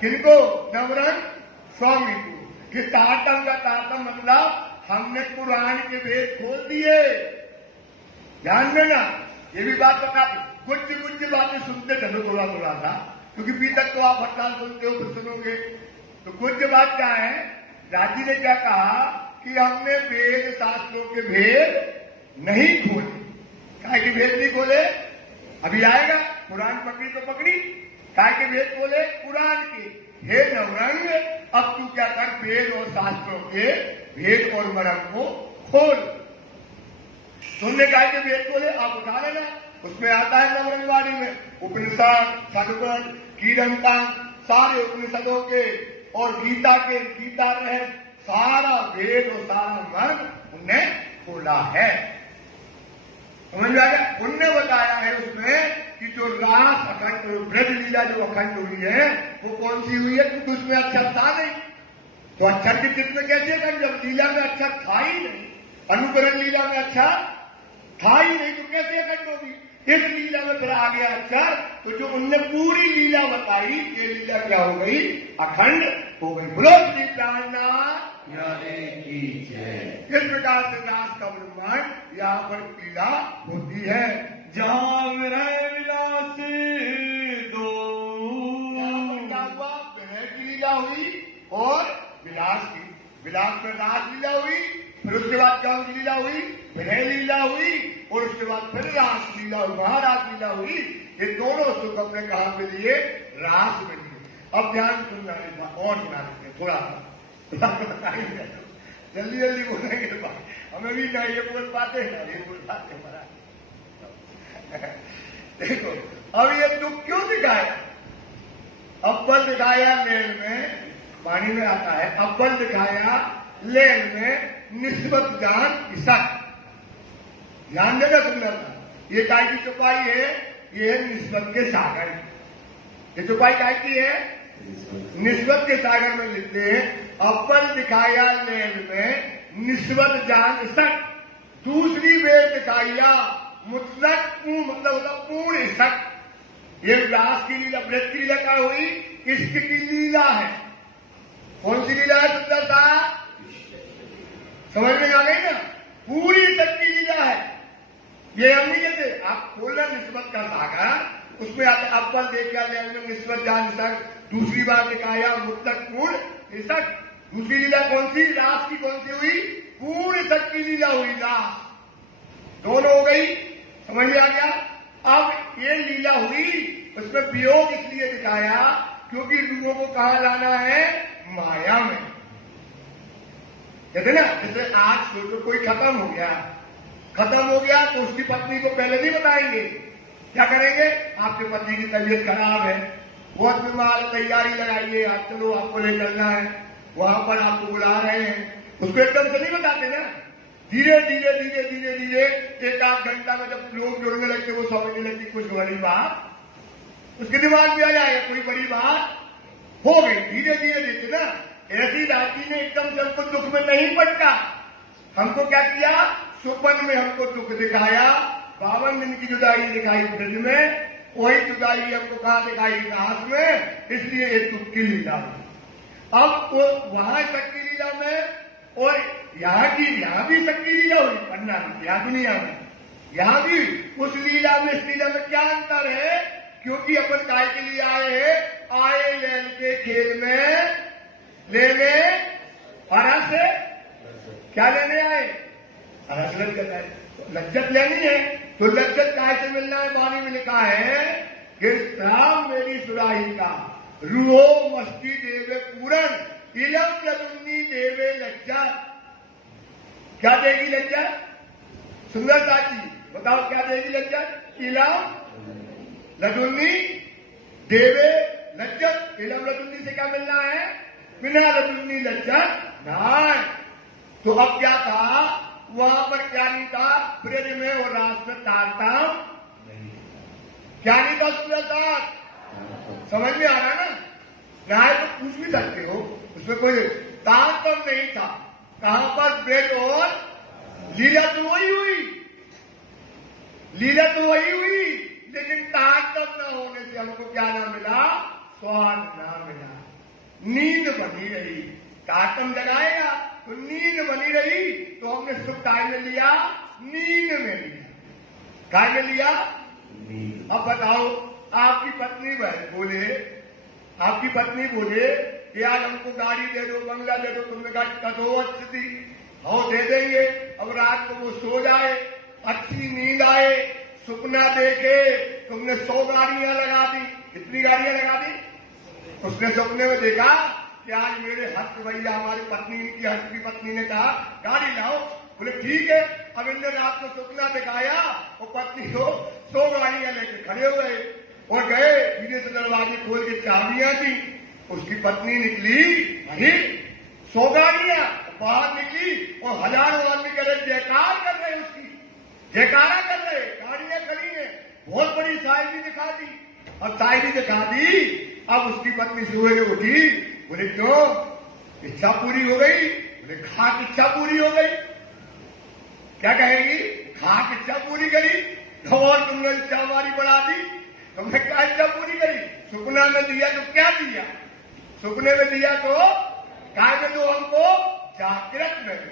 किनको, नवरंग स्वामी को। कि तारतम का तारतम मतलब हमने पुराण के वेद खोल दिए। ध्यान देना, ये भी बात बता, कुछ बातें सुनते चलो थोड़ा थोड़ा सा, क्योंकि अभी तक तो आप हड़ताल सुनते हो, फिर सुनोगे। तो कुछ बात क्या है, राजी ने क्या कहा कि हमने वेद शास्त्रों के भेद नहीं खोले। काय के भेद नहीं खोले, अभी आएगा, पुराण पकड़ी तो पकड़ी, काय के भेद खोले, पुराण के। हे नवरंग, अब तू क्या कर, वेद और शास्त्रों के भेद और मर्म को खोल। तुमने काय के भेद खोले, आप उठा लेना, उसमें आता है नवरंगवाणी में उपनिषद, सदगुण, कीरंता, सारे उपनिषदों के और गीता के, गीता रहे सारा वेद और सारा मर्म उन्हें खोला है। समझ में आ गया, उनने बताया है उसमें कि जो रास अखंड ब्रज लीला जो अखंड हुई है वो कौन सी हुई है, क्योंकि उसमें अक्षर था नहीं। तो अक्षर के चित्त में कैसे कर, जब लीला में अक्षर था ही नहीं, अनुकरण लीला में अच्छा था ही नहीं, तो कैसे अखंड होगी। इस लीला में फिर आ गया अक्षर, तो जो उनने पूरी लीला बताई ये लीला क्या हो गई, अखंड हो गई। बोलो श्री प्राणनाथ की जय। इस प्रकार से रास का ब्रह्मांड यहाँ पर लीला होती है। जहाँ विरह विलास दो, क्या हुआ, विरह की लीला हुई और विलास की। विलास में रास लीला हुई, फिर उसके बाद क्या लीला हुई, विरह लीला हुई, और उसके बाद फिर रास लीला हुई, महारास लीला हुई। ये दोनों सुख अपने कहा में लिए, रास में लिए। अब ध्यान सुनना है और सुना देते हैं थोड़ा सा, जल्दी जल्दी बोलेंगे तो हमें भी नहीं ये बोल पाते हैं, ये बोल पाते हमारा। देखो अब ये दुख क्यों दिखाया, अव्वल दिखाया लेन में, पानी में आता है, अव्वल दिखाया लेन में निस्बत जान इसक। ध्यान देगा सुंदर था, ये काय की चौपाई है, ये है निस्बत के सागर। ये चौपाई काय की है, निस्बत के सागर में लिखते हैं अव्वल दिखाया लेन में निस्बत जान इसक, दूसरी बेर दिखाया मुतलक मतलब होगा पूर्ण इसक। ये व्यास की लीला, ब्रज की लीला क्या हुई, इश्क की लीला है। कौन सी लीला है सुंदरता, समझ में आ गई ना, पूरी इश्क की लीला है। ये हम नहीं कहते, आप खोलना निस्बत का सागर, उसमें आते अव्वल देखा लेन में निस्बत जान इसक, दूसरी बार दिखाया मुतलक पूर्ण इसक। दूसरी लीला कौन सी, रास की कौन सी हुई, पूर्ण इसक की लीला हुई, रास दोनों हो गई, समझ में आ गया। अब ये लीला हुई, उसमें वियोग इसलिए दिखाया क्योंकि लोगों को कहा लाना है, माया में। कहते ना, जैसे आज सोचो कोई खत्म हो गया तो उसकी पत्नी को पहले नहीं बताएंगे, क्या करेंगे, आपके पति की तबीयत खराब है, बहुत बीमार, तैयारी लगाइए, आप चलो आपको ले चलना है, वहां पर आपको बुला रहे हैं, उसको एकदम से नहीं बताते ना, धीरे धीरे धीरे धीरे धीरे एक आध घंटा में जब लोग जुड़ने लगते, वो समझने लगती कुछ बड़ी बात उसके दिमाग में आ जाएगा, कोई बड़ी बात हो गई, धीरे धीरे देते ना। ऐसी दादी ने एकदम से हमको दुख में नहीं पटका, हमको क्या किया, सुपन में हमको दुख दिखाया, 52 दिन की जुदाई दिखाई ब्रज में, वही जुदाई हमको कहा दिखाई रास में, इसलिए एक दुख की लीला। अब वो वहां शक्ति लीला में और यहाँ भी शक्ति लीला हुई, पन्ना यहाँ दुनिया में, यहाँ भी उस लीला में, इस लीला में क्या अंतर है, क्योंकि अपन काय के लिए आए लेन के खेल में लेने हरस, क्या लेने आए, हरस लज्जत लेनी है। तो लज्जत काय से मिलना है, वाणी में लिखा है कि राम मेरी सुराही का रूहो मस्ती देवे पूरन, इलम लदुन्नी देवे लज्जा। क्या देगी लज्जा, सुंदरता की बताओ क्या देगी लज्जा, इलम लदुन्नी देवे लज्जत। इलम लदुन्नी से क्या मिलना है, बिना लदुन्नी लज्जत नहीं। तो अब क्या था, वहां पर क्या नहीं था, ब्रज में और रास में तारतम क्या नहीं था, सुंदरता समझ में आ रहा है ना, न्याय तो पूछ भी सकते हो, उसमें कोई तारतम नहीं था। कहां पर, ब्रज और लीला तो वही हुई, लीला तो वही हुई, लेकिन तारतम न होने से हमको क्या ना मिला, स्वाद ना मिला, नींद बनी रही। तारतम जगाएगा तो नींद बनी रही, तो हमने सुख काय में लिया, नींद में लिया, काय में लिया। अब बताओ, आपकी पत्नी बोले, आपकी पत्नी बोले कि यार हमको गाड़ी दे दो, बंगला दे दो, तुमने कहा दो अच्छी थी, हाँ दे देंगे। अब रात को वो सो जाए, अच्छी नींद आए, सपना देखे, तुमने 100 गाड़ियां लगा दी, कितनी गाड़ियां लगा दी, उसने सपने में देखा कि आज मेरे हस्त भैया, हमारी पत्नी की हस्त की पत्नी ने कहा गाड़ी लाओ, बोले ठीक है। अब इनने रात को सपना दिखाया और पत्नी को 100 गाड़ियां लेके खड़े हो गए और गए, धीरे से दरवाजे खोल के चाबियां दी, उसकी पत्नी निकली, अरे 100 गाड़ियां बाहर निकली और हजारों आदमी करे जयकार कर रहे, उसकी जयकारा कर रहे, गाड़ियां खड़ी है, बहुत बड़ी शायरी दिखा दी। अब शायरी दिखा दी, अब उसकी पत्नी सुबह उठी, बोले क्यों, इच्छा पूरी हो गई? बोले खाक इच्छा पूरी हो गई। क्या कहेगी? खाक इच्छा पूरी करी, तो और तुमने इच्छा हमारी बढ़ा दी। तुमने क्या इच्छा पूरी करी? सुपना में दिया तो क्या दिया? सुपने में दिया तो काय में दो हमको, जागृत में दो।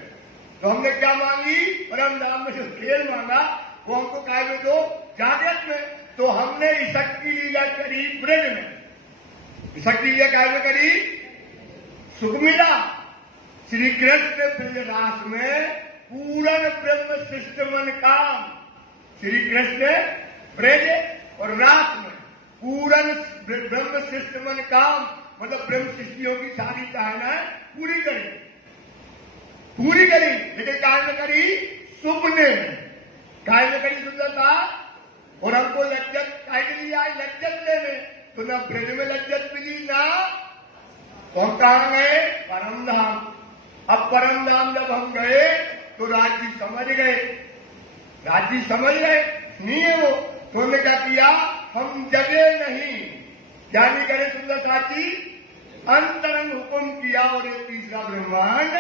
तो हमने क्या मांगी? परम धाम में जो खेल मांगा वो हमको काय में दो, जागृत में। तो हमने शक्ति लीला करी ब्रज में, शक्ति लीला काय में करी? सुख मिला। श्री कृष्ण ब्रज रास में पूर्ण ब्रह्म सृष्ट मन काम। श्री कृष्ण ब्रज और रास में पूर्ण ब्रह्म सृष्ट मन काम, मतलब ब्रह्म सृष्टियों की सारी चाहनाएं पूरी करी, पूरी करी। लेकिन काय में करी? सुपने में। काय में करी सुंदरता? और हमको लज्जत काय के लिए आई? लज्जत लेने। तो ना ब्रज में लज्जत मिली, ना तो हम कहां गए? परम धाम। अब परम धाम जब हम गए तो राजी समझ गए, राजी समझ गए नहीं है वो। तो हमने क्या किया? हम जगे नहीं, क्या नहीं करे सुंदर साथी? अंतरंग हुक्म किया और एक तीसरा ब्रह्मांड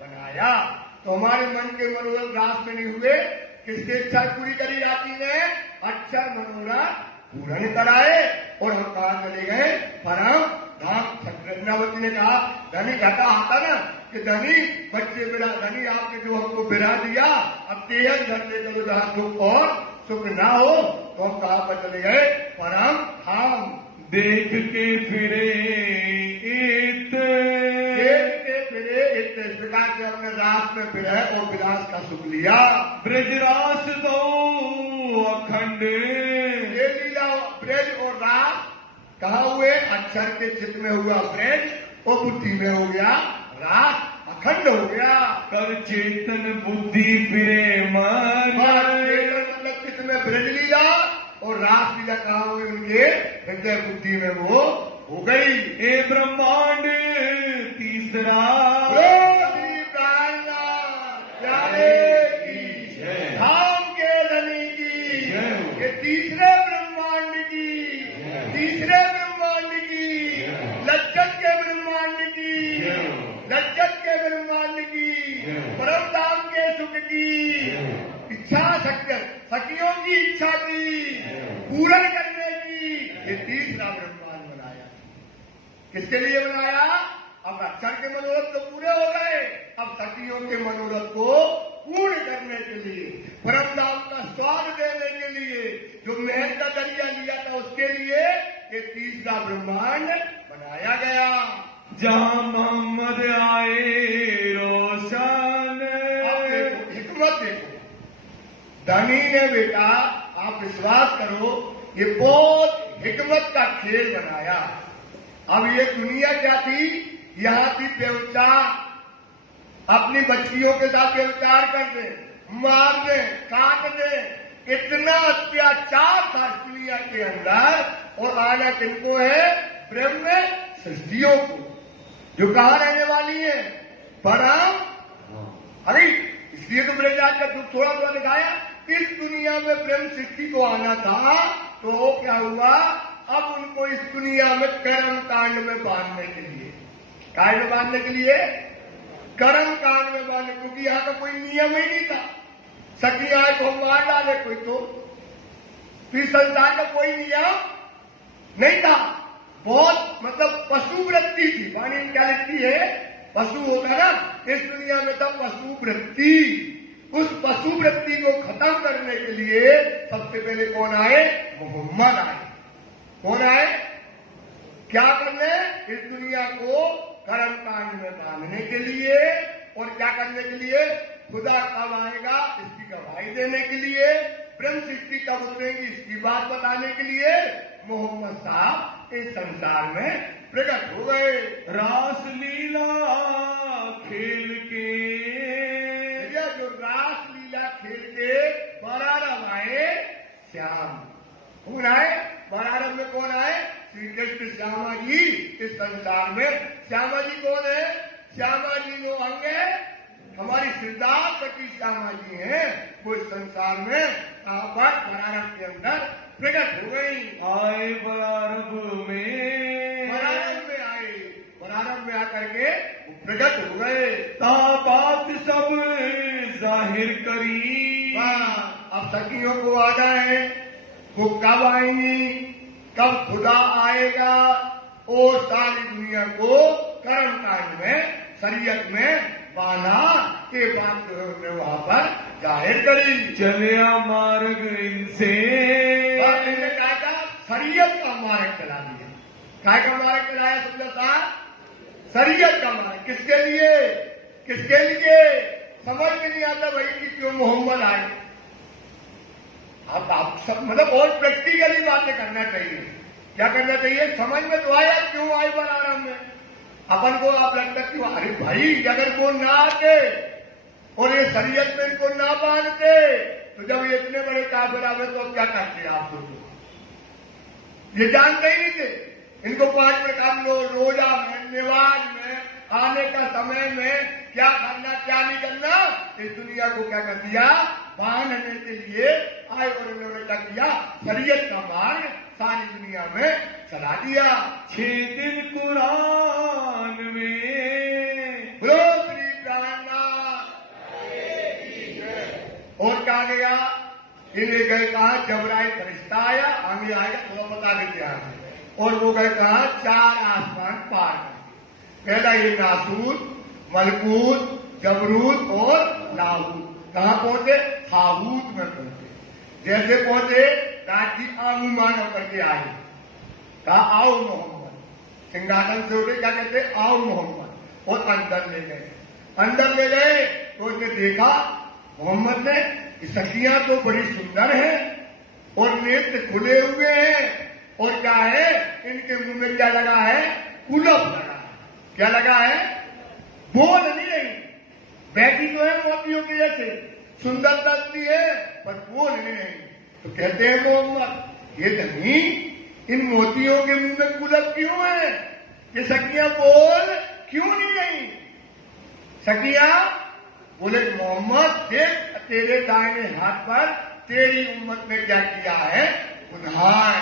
बनाया। तो हमारे मन के मनोरथ रास में नहीं हुए, किसकी इच्छा पूरी करी जाती ने? अक्षर मनोरथ पूर्ण कराए। और हम कहा चले गए? परम धाम। चक्रवती ने कहा, धनी घटा आता ना कि धनी बच्चे बिरा, धनी आपने जो हमको बिरा दिया, अब तेज घर ले चलो जहां सुख और सुख ना हो। तो हम कहा पर चले गए? परम धाम। देख के फिरे इत, देख के फिरे इत। इस प्रकार से हमने रास में फिरे और विलास का सुख लिया। ब्रजरास दो अखंड, ये लीला ब्रज और रास कहा हुए? अक्षर के चित्त में हुआ ब्रज और बुद्धि में हो गया रास, अखंड हो गया। कर चेतन बुद्धि फिरे मन, चेतन मतलब चित्त में ब्रज लीला और रास लीला कहा हुई उनके हृदय बुद्धि में वो हो गई। ए ब्रह्मांड तीसरा, धाम के धनी की, ये तीसरे ब्रह्मांड की, तीसरे ब्रह्मांड की, लज्जत के ब्रह्मांड की, लज्जत के ब्रह्मांड की, परम धाम के सुख की इच्छा, सखियों की इच्छा की पूर्ण करने की, ये तीसरा ब्रह्मांड बनाया। किसके लिए बनाया? अब अक्षर के मनोरथ तो पूरे हो गए, अब सखियों के मनोरथ को पूर्ण करने के लिए, परम धाम का स्वाद देने के लिए, जो मेहनत का दरिया लिया था उसके लिए ये तीसरा ब्रह्मांड बनाया गया। जहां मोहम्मद आए रोशन, हिकमत देखो, धनी ने बेटा आप विश्वास करो ये बहुत हिकमत का खेल बनाया। अब ये दुनिया क्या थी? यहाँ थी व्यवचार, अपनी बच्चियों के साथ व्यवचार कर दे, मार दे, काट दे, इतना अत्याचार था दुनिया के अंदर। और आना किनको है? ब्रह्म सृष्टियों को, जो कहाँ रहने वाली है? परम। अरे इसलिए तो ब्रजराज का दुख थोड़ा थोड़ा दिखाया। इस दुनिया में ब्रह्म सृष्टि को आना था, तो क्या हुआ? अब उनको इस दुनिया में कर्म कांड में बांधने के लिए, काय में बांधने के लिए? कर्म कांड में बांधने, क्योंकि यहाँ का कोई नियम ही नहीं था। सखी आए को मार डाले कोई, तो इस संसार का कोई नियम नहीं था। बहुत मतलब पशु वृत्ति थी। वाणी में क्या लिखती है? पशु होगा ना, इस दुनिया में था पशु वृत्ति। उस पशु वृत्ति को खत्म करने के लिए सबसे पहले कौन आए? मोहम्मद आए। कौन आए? क्या करने? इस दुनिया को कर्म कांड में बांधने के लिए। और क्या करने के लिए? खुदा कब आएगा इसकी गवाही देने के लिए, ब्रह्म सृष्टि कब उतरेगी इसकी बात बताने के लिए मोहम्मद साहब इस संसार में प्रकट हो गए। रास लीला खेल के, जो रास लीला खेल के बरारम आए श्याम। कौन आए? बरारम में कौन आए? श्री कृष्ण श्यामा जी इस संसार में। श्यामा जी कौन है? श्यामा जी नो अंग है, हमारी सिद्धार्थ की श्यामा जी हैं। वो इस संसार में बरारम के अंदर प्रकट हो गई। आए बरारब में, बरारब में आए, बरारब में आकर के वो प्रकट हो गए। ताकत सब जाहिर करी। अब सखियों को आना है, वो कब आएंगी, कब खुदा आएगा और सारी दुनिया को कर्म कांड में, शरीयत में बांधा के बात उन्होंने वहां पर जाहिर करी। चलिया मार्ग इनसे, इन्होंने कहा था शरीयत का मार्ग चला दिया। काय का मार्ग चलाया समझा था? शरीयत का मार्ग। किसके लिए? किसके लिए? समझ में नहीं आता भाई कि क्यों मोहम्मद आए। अब आप सब मतलब और प्रैक्टिकली बातें करना चाहिए। क्या करना चाहिए? समझ में तो आया क्यों आए बरारब में। अपन को आप लगता क्यों, अरे भाई अगर वो ना आते और ये शरीयत में इनको ना बांधते तो जब ये इतने बड़े काफिर आवे तो अब क्या करते आप सोचो। ये जानते ही नहीं थे। इनको 5 प्रकार रोजा में, निवाज में, आने का समय में क्या करना क्या नहीं करना, इस दुनिया को क्या कर दिया, बांधने के लिए आए और इन्होंने क्या किया, शरीयत का मार्ग सारी दुनिया में चला दिया। 6 दिन कुरान में, बोलो श्री प्राणनाथ। और कहा गया, इन्हें गए कहा जबराइल फरिश्ता आया, आगे आएगा थोड़ा बता देते हैं। और वो गए कहा 4 आसमान पार कर। पहला ये नासूत, मलकूत, जबरूत और लाहूत। कहाँ पहुंचे? हाहूत में पहुंचे। जैसे पहुंचे राजी आमुमान होकर के आए, कहा आओ मोहम्मद। सिंहासन से उठे, क्या कहते? आओ मोहम्मद। और अंदर ले गए। अंदर ले गए तो उसने देखा मोहम्मद ने, सखियां तो बड़ी सुंदर हैं और नेत्र खुले हुए हैं। और क्या है, इनके मुंह में क्या लगा है? कुलफ लगा है। क्या लगा है? बोल नहीं रही, बैठी तो है मोतियों की जैसे, सुंदर लगती है पर बोल नहीं रही। तो कहते हैं मोहम्मद, ये नहीं, इन मोतियों के मुंह में कुलफ क्यों है? ये सखियां बोल क्यों नहीं रही? सखियां बोले मोहम्मद देख तेरे दाहिने हाथ पर तेरी उम्मत ने क्या किया है? गुनाह।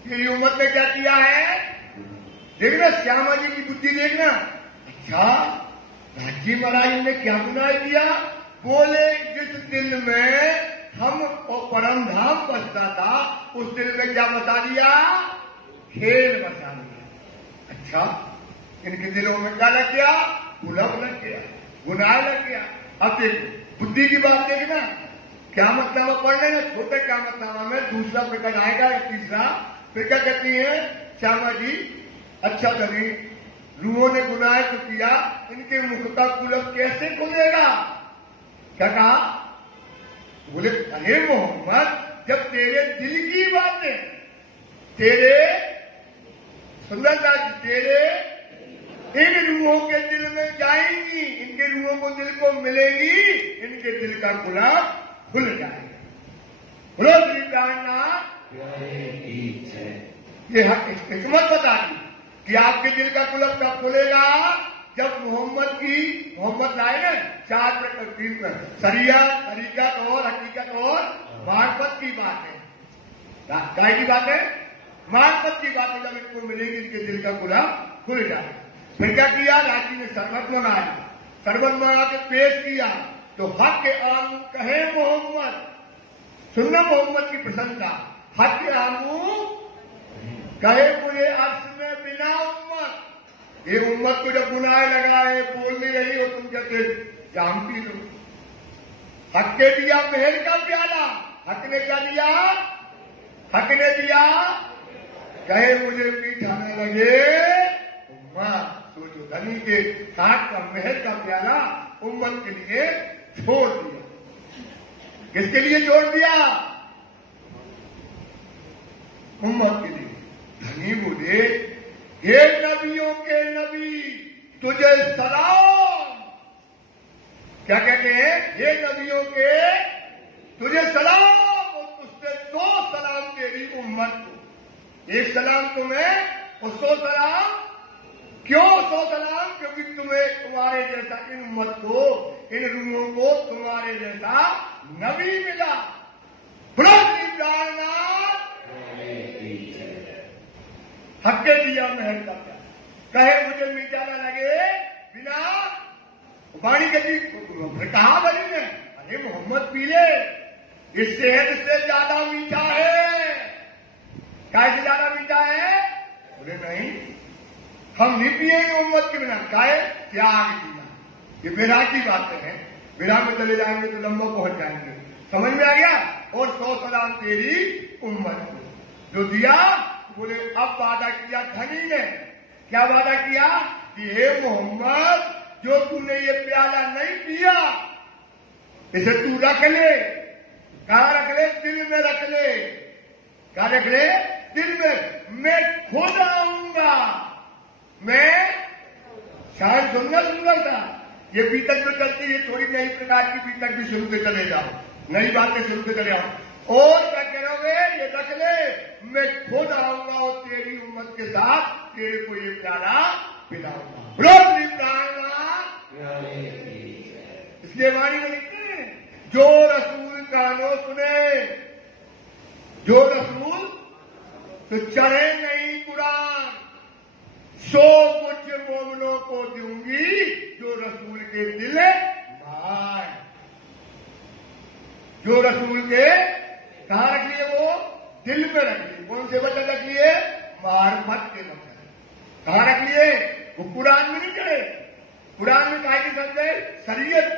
तेरी उम्मत ने क्या किया है? देखना श्यामा जी की बुद्धि देखना। अच्छा राज्य महाराज ने क्या गुनाह किया? बोले जिस दिल में हम और परम धाम बसता था उस दिल में क्या बसा दिया? खेल बसा दिया। अच्छा इनके दिलों में क्या लग गया? कुलफ लग गया, गुनाह लग गया। अब देखो बुद्धि की बात देखना। क्या मतलब पढ़ लेना, छोटे क्या मतलब में दूसरा प्रकट आएगा या तीसरा। फिर क्या कहती है श्यामा जी, अच्छा कभी रूहों ने गुनाह तो किया, इनके मुख का कुलफ कैसे खुलेगा? क्या कहा? बोले अरे मोहम्मद जब तेरे दिल की बातें, तेरे सुंदरता तेरे इन रूहों के दिल में जाएंगी, इनके रूहों को दिल को मिलेगी, इनके दिल का कुलफ खुल जाएगा। बोलो श्री प्राणनाथ। ये हिकमत बता दी कि आपके दिल का कुलफ कब खुलेगा? जब मोहम्मद लाए ना 4 प्रकार, शरीयत, तरीकत और हकीकत और मार्फत की बात है। क्या की बात है? मार्फत की बात है। जब इनको मिलेगी इनके दिल का कुलफ खुल जाएगा। फिर क्या किया? राजी ने शरबत मंगाया, शरबत मंगा के पेश किया तो हक के आम कहे मोहम्मद, सुनना मोहम्मद की प्रशंसा। हक के आमू कहे मुझे अर्श में बिना उम्मत। ये उम्मत को जब गुनाह लगा है, बोल नहीं रही हो, तुम कहते जाम पी लो। हक के दिया मेहर का प्याला, हक ने क्या दिया? हक ने दिया कहे मुझे मीठा न लगे उम्मत। सोचो धनी के हाथ का मेहर का प्याला उम्मत के लिए छोड़ दिया। किसके लिए छोड़ दिया? उम्मत के लिए। धनी बोले ये नबियों के नबी तुझे सलाम। क्या कहते हैं? ये नबियों के तुझे सलाम और तुझसे 100 सलाम तेरी उम्मत को। एक सलाम तुम्हें और 100 सलाम। क्यों 100 सलाम? क्योंकि तुम्हें तुम्हारे जैसा इन उम्मत को, इन रूहों को तुम्हारे जैसा नबी मिला। प्रभु जानना हक्के दिया महल का प्याला, कहे मुझे मीठा न लगे बिना वाणी के कहा बनी ने, अरे मोहम्मद पी ले, इस शहद से ज्यादा मीठा है। कैसे ज्यादा मीठा है? बोले नहीं, हम नहीं पिएंगे मोहम्मद के बिना। काहे? त्याग दिया। ये विरह की बातें हैं, विरह में चले जाएंगे तो लंबा पहुंच जाएंगे। समझ में आ गया? और 100 सलाम तेरी उम्मत को जो दिया। बोले अब वादा किया धनी ने, क्या वादा किया कि हे मोहम्मद, जो तूने ये प्याला नहीं पिया इसे तू रख ले। कहां रख ले? दिल में रख ले। क्या रख ले? दिल में। मैं खुद आऊंगा, मैं शायद सुनना सुंदर था। ये बीतक में चलती है, थोड़ी नई प्रकार की बीतक भी सुनते चले जाओ, नई बातें सुनते चले आओ। और क्या करोगे? ये रख ले, मैं खुद आऊंगा और तेरी उम्मत के साथ तेरे को ये प्याला पिलाऊंगा। रोज प्राणनाथ, इसलिए वाणी में लिखते हैं, जो रसूल कानो सुने, जो रसूल तो चढ़े नहीं कुरान, सो कुछ मोमिनों को दूंगी जो रसूल के दिल मार। जो रसूल के कहां रख लिए? वो दिल में रख लिए। कौन से वचन रख लिए? मार्फत के वचन। कहां रख लिए? वो कुरान में नहीं चढ़े। कुरान में काहे की समझे? शरीयत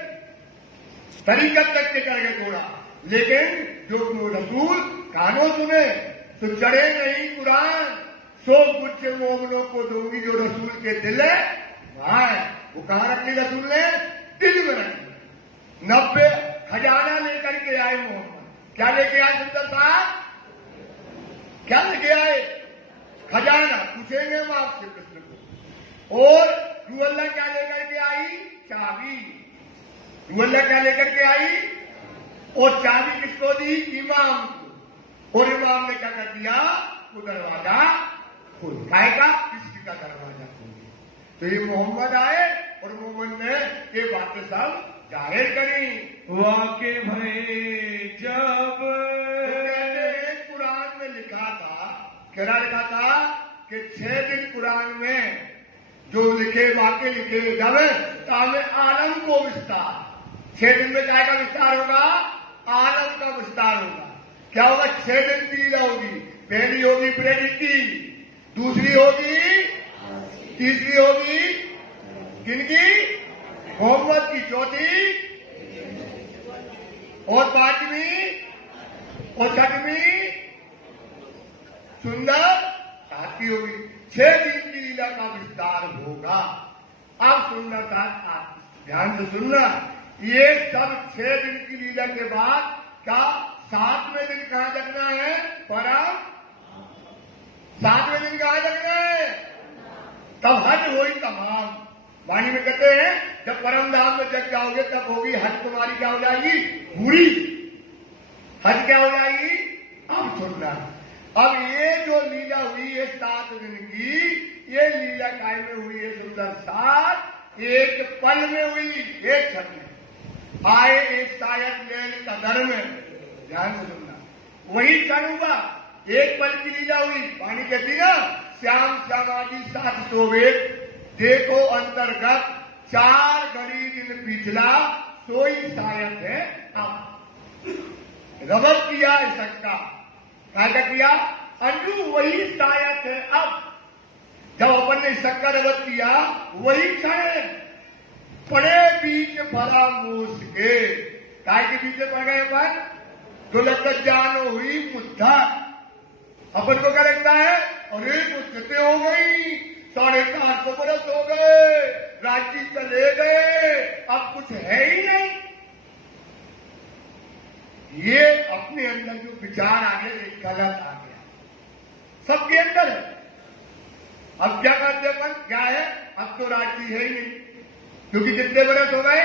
तरीकत तक के चढ़ गए थोड़ा, लेकिन जो रसूल कानों सुने तो चढ़े नहीं कुरान, सो कुछ मोमिनों को दूंगी जो रसूल के दिल है वहां। वो कहां रख ली रसूल ने? दिल में रख ली। 90 खजाना लेकर के आए मोहम्मद। क्या लेके आए सुंदर साहब? क्या लेके आए? खजाना। पूछेंगे हम आपसे प्रश्न को। और रूअल्लाह क्या लेकर के आई? चाबी। रूअल्लाह क्या लेकर के आई? और चाबी किसको दी? इमाम को। और इमाम ने क्या कर दिया? वो दरवाजा खोल। खाएगा किसकी का दरवाजा खोल। तो ये मोहम्मद आए और मोहम्मद ने ये बातें सब जाहिर करी। वाके भय जब कुरान में लिखा था, क्या लिखा था कि 6 दिन कुरान में जो लिखे वाक्य लिखे जब तामे आलम को विस्तार। 6 दिन में क्या का विस्तार होगा? आलम का विस्तार होगा। क्या होगा? 6 दिन की लीला होगी। पहली होगी प्रेरित की, दूसरी होगी, तीसरी होगी किनकी? मोहम्मद की, चौथी और 5वीं और 6वीं सुंदर 7वीं होगी। 6 दिन की लीला का विस्तार होगा। अब सुनना था, आप ध्यान से सुनना, ये सब 6 दिन की लीला के बाद का 7वें दिन कहां जगना है? परम 7वें दिन कहां जगना है? तब हज हुई तमाम। वाणी में कहते हैं जब परम धाम में जग जाओगे तब होगी हज तुम्हारी क्या हो जाएगी? पूरी। हज क्या हो जाएगी? अब सुनना, अब ये जो लीला हुई है 7 दिन की, ये लीला काय में हुई है सुंदर साथ? एक पल में हुई, एक क्षण में। आए एक शायद लेल कदर में। ध्यान से सुनना, वही क्षण हुआ, एक पल की लीला हुई। वाणी कहती ना, श्याम श्यामाजी 7 सोवे देखो अंतर्गत, 4 घड़ी दिन पिछला सोई शायद है अब। रबत किया इसका, क्या किया? अंजू वही शायद है अब। जब अपन ने शक्कर रबत किया वही क्षण है। पड़े बीच फरामोश के, काय के बीच पड़ गए अपन? तो लगता जानो हुई मुद्दा। अपन को क्या लगता है? अरे मुद्दतें हो गई, 450 बरस हो गए, राज्य चले गए, अब कुछ है ही नहीं। ये अपने अंदर जो विचार आ गए, एक गलत आ गया, सबके अंदर है। अब क्या करते अपन? क्या है? अब तो राज्य है ही नहीं, क्योंकि कितने बरस हो गए?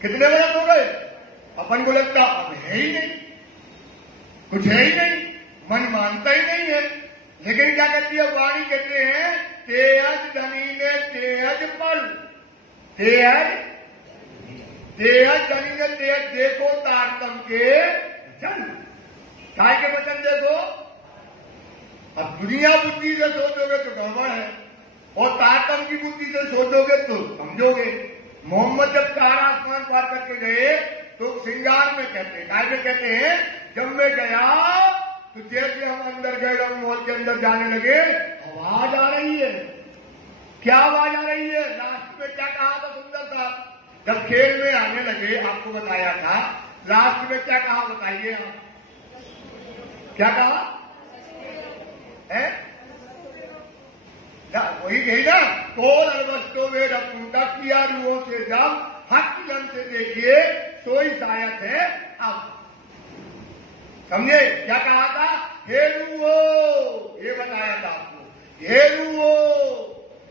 कितने बरस हो गए? अपन को लगता अब है ही नहीं, कुछ है ही नहीं, मन मानता ही नहीं है। लेकिन क्या कहती है वाणी? कहते हैं तेज धनी ने तेज पल, तेज धनी ने तेज देखो तारतम के जन। काय के वचन देखो? अब दुनिया बुद्धि से सोचोगे तो गड़बड़ है, और तारतम की बुद्धि से सोचोगे तो समझोगे। मोहम्मद जब 4 आसमान पार करके गए तो श्रृंगार में कहते हैं, काय में कहते हैं, जब मैं गया तो जैसे हम अंदर गए और मॉल के अंदर जाने लगे, आवाज आ रही है। क्या आवाज आ रही है? लास्ट में क्या कहा था सुंदर साहब? जब खेल में आने लगे, आपको बताया था, लास्ट में क्या कहा बताइए आप? क्या कहा है? वही कही ना, कोल अरवस्तों में रखूंगा किया रूहों से जब हक लन से देखिए सोई शायद है। अब समझे क्या कहा था? हे रूहो, ये बताया था आपको। हे रूहो,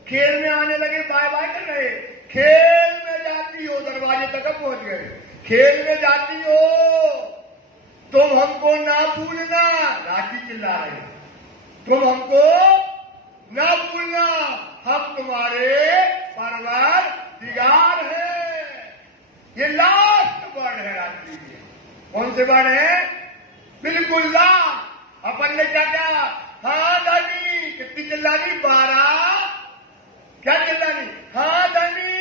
खेल में आने लगे, बाय बाय कर रहे, खेल में जाती हो, दरवाजे तक पहुंच गए, खेल में जाती हो तुम हमको ना भूलना। राजी चिल्ला रहे, तुम हमको ना भूलना, हम तुम्हारे परवरदिगार हैं। ये लास्ट वर्ड है रात्रि के। कौन से वर्ड है? बिल्कुल ला। अपन ने क्या क्या? हाँ धनी। कितनी चिल्लानी? 12। क्या चिल्लानी? हाँ धनी,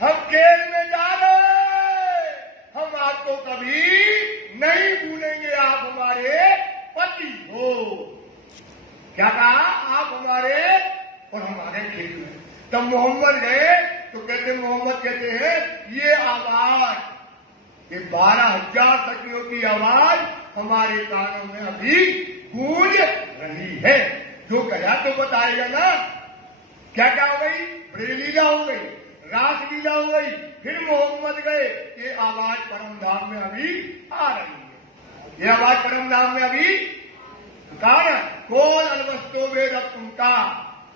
हम खेल में जा रहे, हम आपको कभी नहीं भूलेंगे, आप हमारे पति हो। क्या कहा? आप हमारे और हमारे खेल में। तब मोहम्मद गए तो कहते, मोहम्मद कहते हैं ये आवाज, ये 12,000 सखियों की आवाज हमारे कानों में अभी गूंज रही है। जो कहा तो बताएगा ना। क्या क्या हो गई? ब्रेलीला हो गई, रासलीला हो गई, फिर मोहम्मद गए, ये आवाज परमधाम में अभी आ रही है। ये आवाज परमधाम में अभी कहा, कोल अलवस्तों में रखूंगा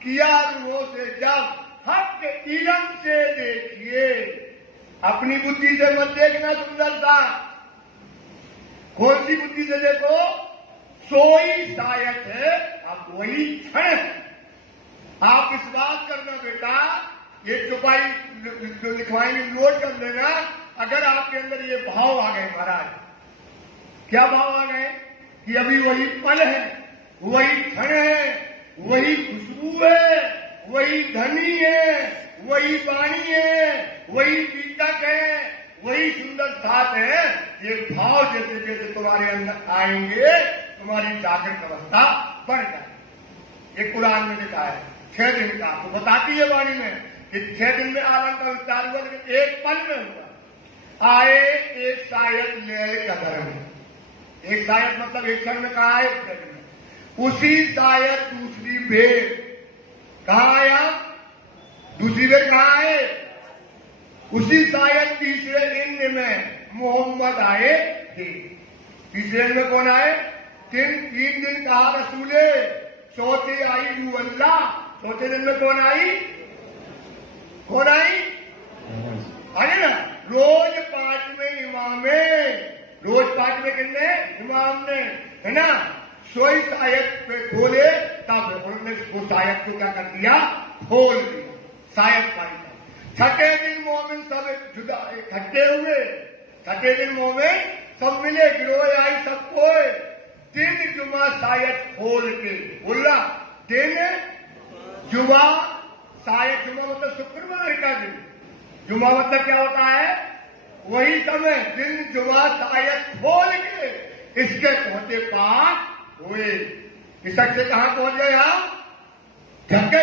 किया रूहों से जब हक इलम से देखिए। अपनी बुद्धि से मत देखना सुंदर सा। कौन सी बुद्धि से देखो? सोई शायद है, अब वही क्षण है। आप विश्वास करना बेटा, ये चुपाई जो लिखवाएंगे नोट कर लेना। अगर आपके अंदर ये भाव आ गए महाराज, क्या भाव आ गए कि अभी वही पल है, वही क्षण है, वही खुशबू है, वही धनी है, वही वाणी है, वही पीतक है, वही सुंदर साथ है। ये भाव जैसे जैसे तुम्हारे अंदर आएंगे, तुम्हारी जागृत अवस्था बढ़ जाएगी। ये कुरान में लिखा है 6 दिन का, तो बताती है वाणी में कि 6 दिन में आलम का विस्तार हुआ, लेकिन एक पल में हुआ। आए एक शायद न्याय कदर में, एक शायद मतलब एक क्षण में कहा है, एक सेकंड में। उसी शायद दूसरी भेद कहा आया, दूसरी भेद कहा है, उसी शायद तीसरे दिन में मोहम्मद आए थे। तीसरे दिन में कौन आए? 3 दिन कहा रसूले, चौथे आई रू अल्लाह। चौथे दिन में कौन आई? कौन आई? अरे ना, रोज 5वें इमामे, रोज 5वें किसने? इमाम ने, है ना। सोई शायद पे खोले, तब उन्होंने उस शायद को क्या कर दिया? खोल दिया। शायद का 6ठे दिन मोमिन सब जुदा इकट्ठे हुए, 6ठे दिन मोमिन सब मिले, गिरोह आई सबको। दिन जुमा शायद खोल के बोला, दिन जुमा शायद, जुमा मतलब शुक्रवार का दिन, जुमा मतलब क्या होता है? वही समय, दिन जुमा शायद खोल के इसके पहुंचे पास हुए। इसक से कहां पहुंच गए आप? झटके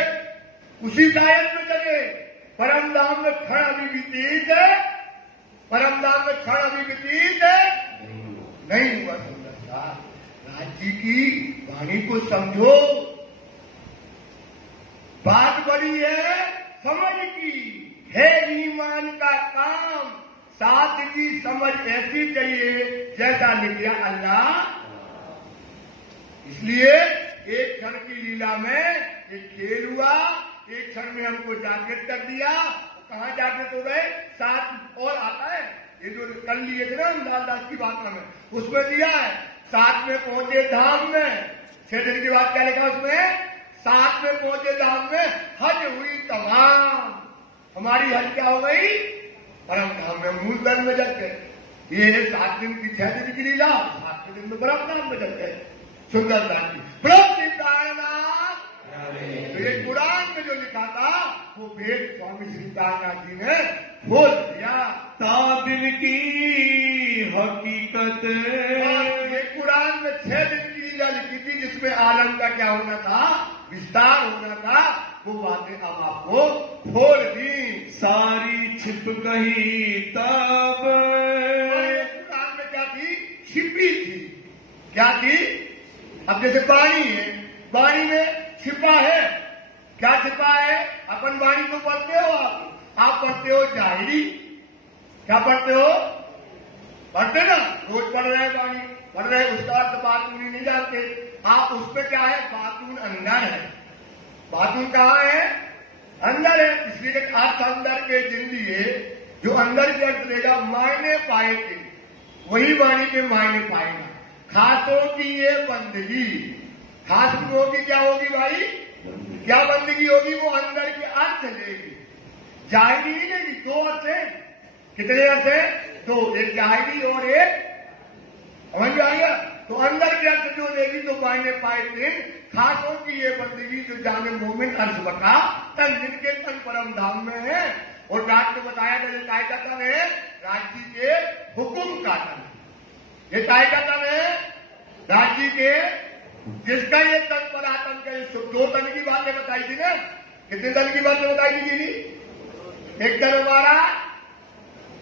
उसी शायद में जगे। परमधाम में क्षण अभी व्यतीत है, परमधाम में क्षण अभी व्यतीत है नहीं हुआ। सुंदरता राज्य की वाणी को समझो, बात बड़ी है समझ की है, ईमान का काम साथ की समझ ऐसी चाहिए जैसा लिखा अल्लाह। इसलिए एक क्षण की लीला में एक खेल हुआ, एक क्षण में हमको जागृत कर दिया। कहां जागृत हो गए? 7 और आता है, ये जो कल लिए थे ना हम दास की बात में, उसमें दिया है 7 में पहुंचे धाम में। 6 दिन के बाद क्या लिखा उसमें? 7 में पहुंचे धाम में हज हुई तमाम। हमारी हज क्या हो गई? परम धाम में, मूल धर्म में जग गए। ये 7 दिन की 6 दिन की लीला, 7वें दिन में परम धाम में जग गए। सुंदरता की। तो ये कुरान में जो लिखा था वो भेद स्वामी सीताराम जी ने खोल दिया। तादिल की हकीकत ये कुरान में 6 दिन की लीला लिखी थी जिसमें आलम का क्या होना था, विस्तार होना था, वो बातें अब आपको खोल दी। सारी छिप गई तब कुरान में क्या थी, छिपी थी। क्या थी? अब जैसे वाणी है, वाणी में छिपा है। क्या छिपा है? अपन वाणी को पढ़ते हो, आप पढ़ते हो जाहिरी। क्या पढ़ते हो? पढ़ते ना, रोज पढ़ रहे हैं वाणी, पढ़ रहे हैं, उसका अर्थ बातून नहीं जानते आप। उसमें क्या है, बातून अंदर है। बातून कहाँ है? अंदर है। इसलिए अर्थ अंदर के दिन लिए जो अंदर के अर्थ लेगा मायने पाएंगे, वही वाणी के मायने पाएगा। खासों की ये बंदगी, खास लोगों की क्या होगी भाई, क्या बंदगी होगी, वो अंदर के अर्थ लेगी, जाहिरी नहीं लेगी। 2 अर्थ है। कितने अर्थ है? 2, एक जाहिरी और एक, समझ में आएगा? तो अंदर के अर्थ जो लेगी तो मायने पाए दिन। खासों की ये बंदगी जो जाने मोमिन अर्थ बता तन जिनके तन परम धाम में है। और रात को बताया था काय का तन है, राजी के हुक्म का तन। ये काय का तन है, राजी के, जिसका ये तन पर आतन का 2 तन की बातें बताई थी ना। कितने तन की बातें बताई थी दीदी? एक तन हमारा,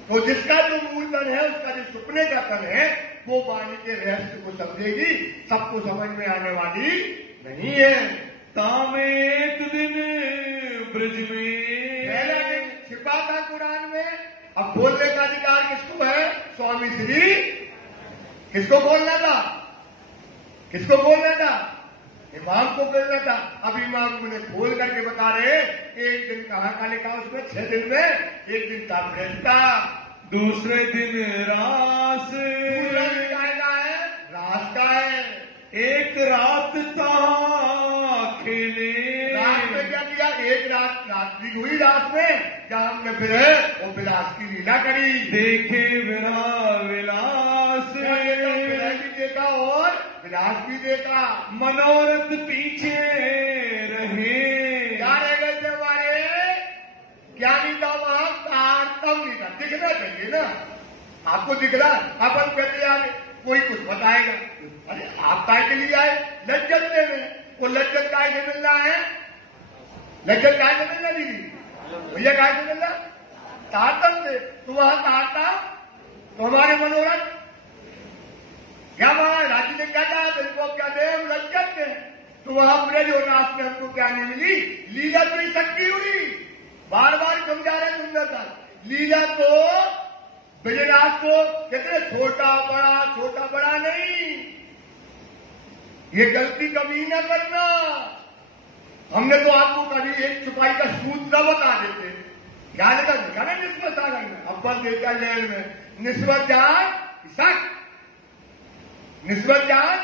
तो जिसका जो मूल तन है, उसका जो सुपने का तन है, वो वाणी के रहस्य को समझेगी, सबको समझ में आने वाली नहीं है। तामे एक दिन ब्रज में, पहला दिन छिपा था कुरान में। अब बोलने का अधिकार किसको है? स्वामी श्री। किसको बोलना था? किसको बोलना था? इमाम को बोलना था। अब इमाम ने खोल करके बता रहे, एक दिन कहाँ का लिखा उसमें, 6 दिन में। एक दिन था ब्रज का, दूसरे दिन रास, दूसरा दिन का है रात का है। एक रात था खेले, रात में क्या किया? एक रात रात्रि हुई रात में, जहाँ हमने फिर वो विलास की लीला करी। देखे विलास, विलास भी देखा और विलास भी देखा। मनोरथ पीछे रहे, क्या रह गए थे हमारे? क्या नहीं था वहां? तारतम नहीं था। दिखना चाहिए ना, आपको दिख रहा। अपन कहते यार कोई कुछ बताएगा, अरे आप काय के लिए आए? लज्जत देने। वो लज्जत काय से मिल रहा है? लज्जत काय से मिल रहा दीदी? भैया काय से मिल रहा? तारतम से। तो वहां तारता तो हमारे मनोरथ क्या वहां राजी ने क्या कहा? तुमको क्या दे? हम लज्जत दे। तो वहां ब्रज और रास में हमको क्या नहीं मिली? लीला तो शक्ति हुई। बार बार समझा रहे सुंदरता। लीला तो ब्रजराज को कहते छोटा बड़ा नहीं। ये गलती कभी न करना। हमने तो आपको कभी एक छुपाई का सूत्र बता देते। क्या लिखा ना निस्बत सागर में, अब्बल देता लेन में, निस्बत जान शक, निस्बत जान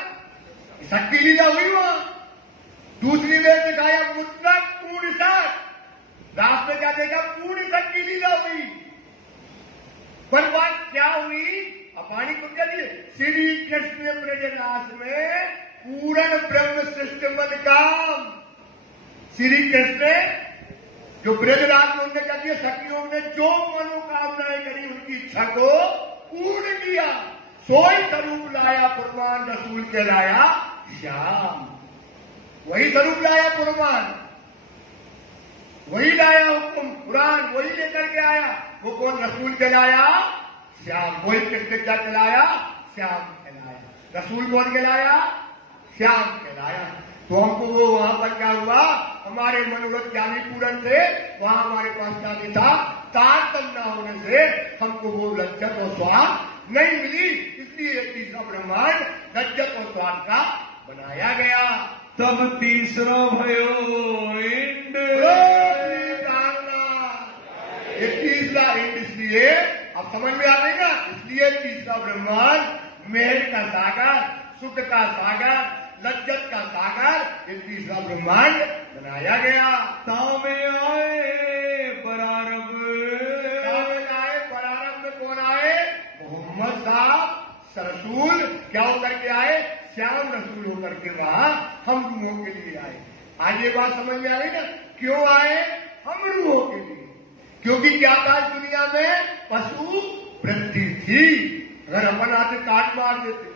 शक की लीला हुई वहां। दूसरी वेद दिखाया मुतलक पूर्ण शक, रात में क्या देखा? पूर्ण शक की लीला हुई। पर बात क्या हुई? अपानी को क्या दिए? श्री कृष्ण ब्रजरास में पूर्ण ब्रह्म सृष्टि मद काम। श्री कृष्ण जो ब्रजराज में उनने क्या किया? सखियों ने जो मनोकामनाएं करी उनकी इच्छा को पूर्ण किया। सोई स्वरूप लाया कुर्बान, रसूल कहलाया श्याम। वही स्वरूप लाया कुर्बान, वही लाया हुक्म कुरान, वही लेकर के आया। वो कौन? रसूल कहलाया श्याम। वही कृष्ण क्या कहलाया? श्याम कहलाया। रसूल कौन कहलाया? श्याम कहलाया। तो हमको वो वहां पर क्या हुआ? हमारे मनोरथ क्या नहीं पूर्ण थे, वहां हमारे पास क्या नहीं था? तारतम्य न होने से हमको वो लज्जत और स्वाद नहीं मिली। इसलिए तीसरा ब्रह्मांड लज्जत और स्वाद का बनाया गया। तब तीसरा भयो इंड, ये तीसरा इंड। इसलिए अब समझ में आ गई ना, इसलिए तीसरा ब्रह्मांड मेहर का सागर, सुख का सागर, लज्जत का सागर, ये तीसरा ब्रह्मांड बनाया गया। तामे आए बरारब, बरारब में कौन आए? मोहम्मद साहब रसूल। क्या होकर के आए? श्याम रसूल होकर के रहा, हम रूहों के लिए आए। आज ये बात समझ में आ गई ना, क्यों आए? हम रूहों के लिए। क्योंकि क्या था इस दुनिया में? पशु वृत्ति थी। अगर अपन आते काट मार देते,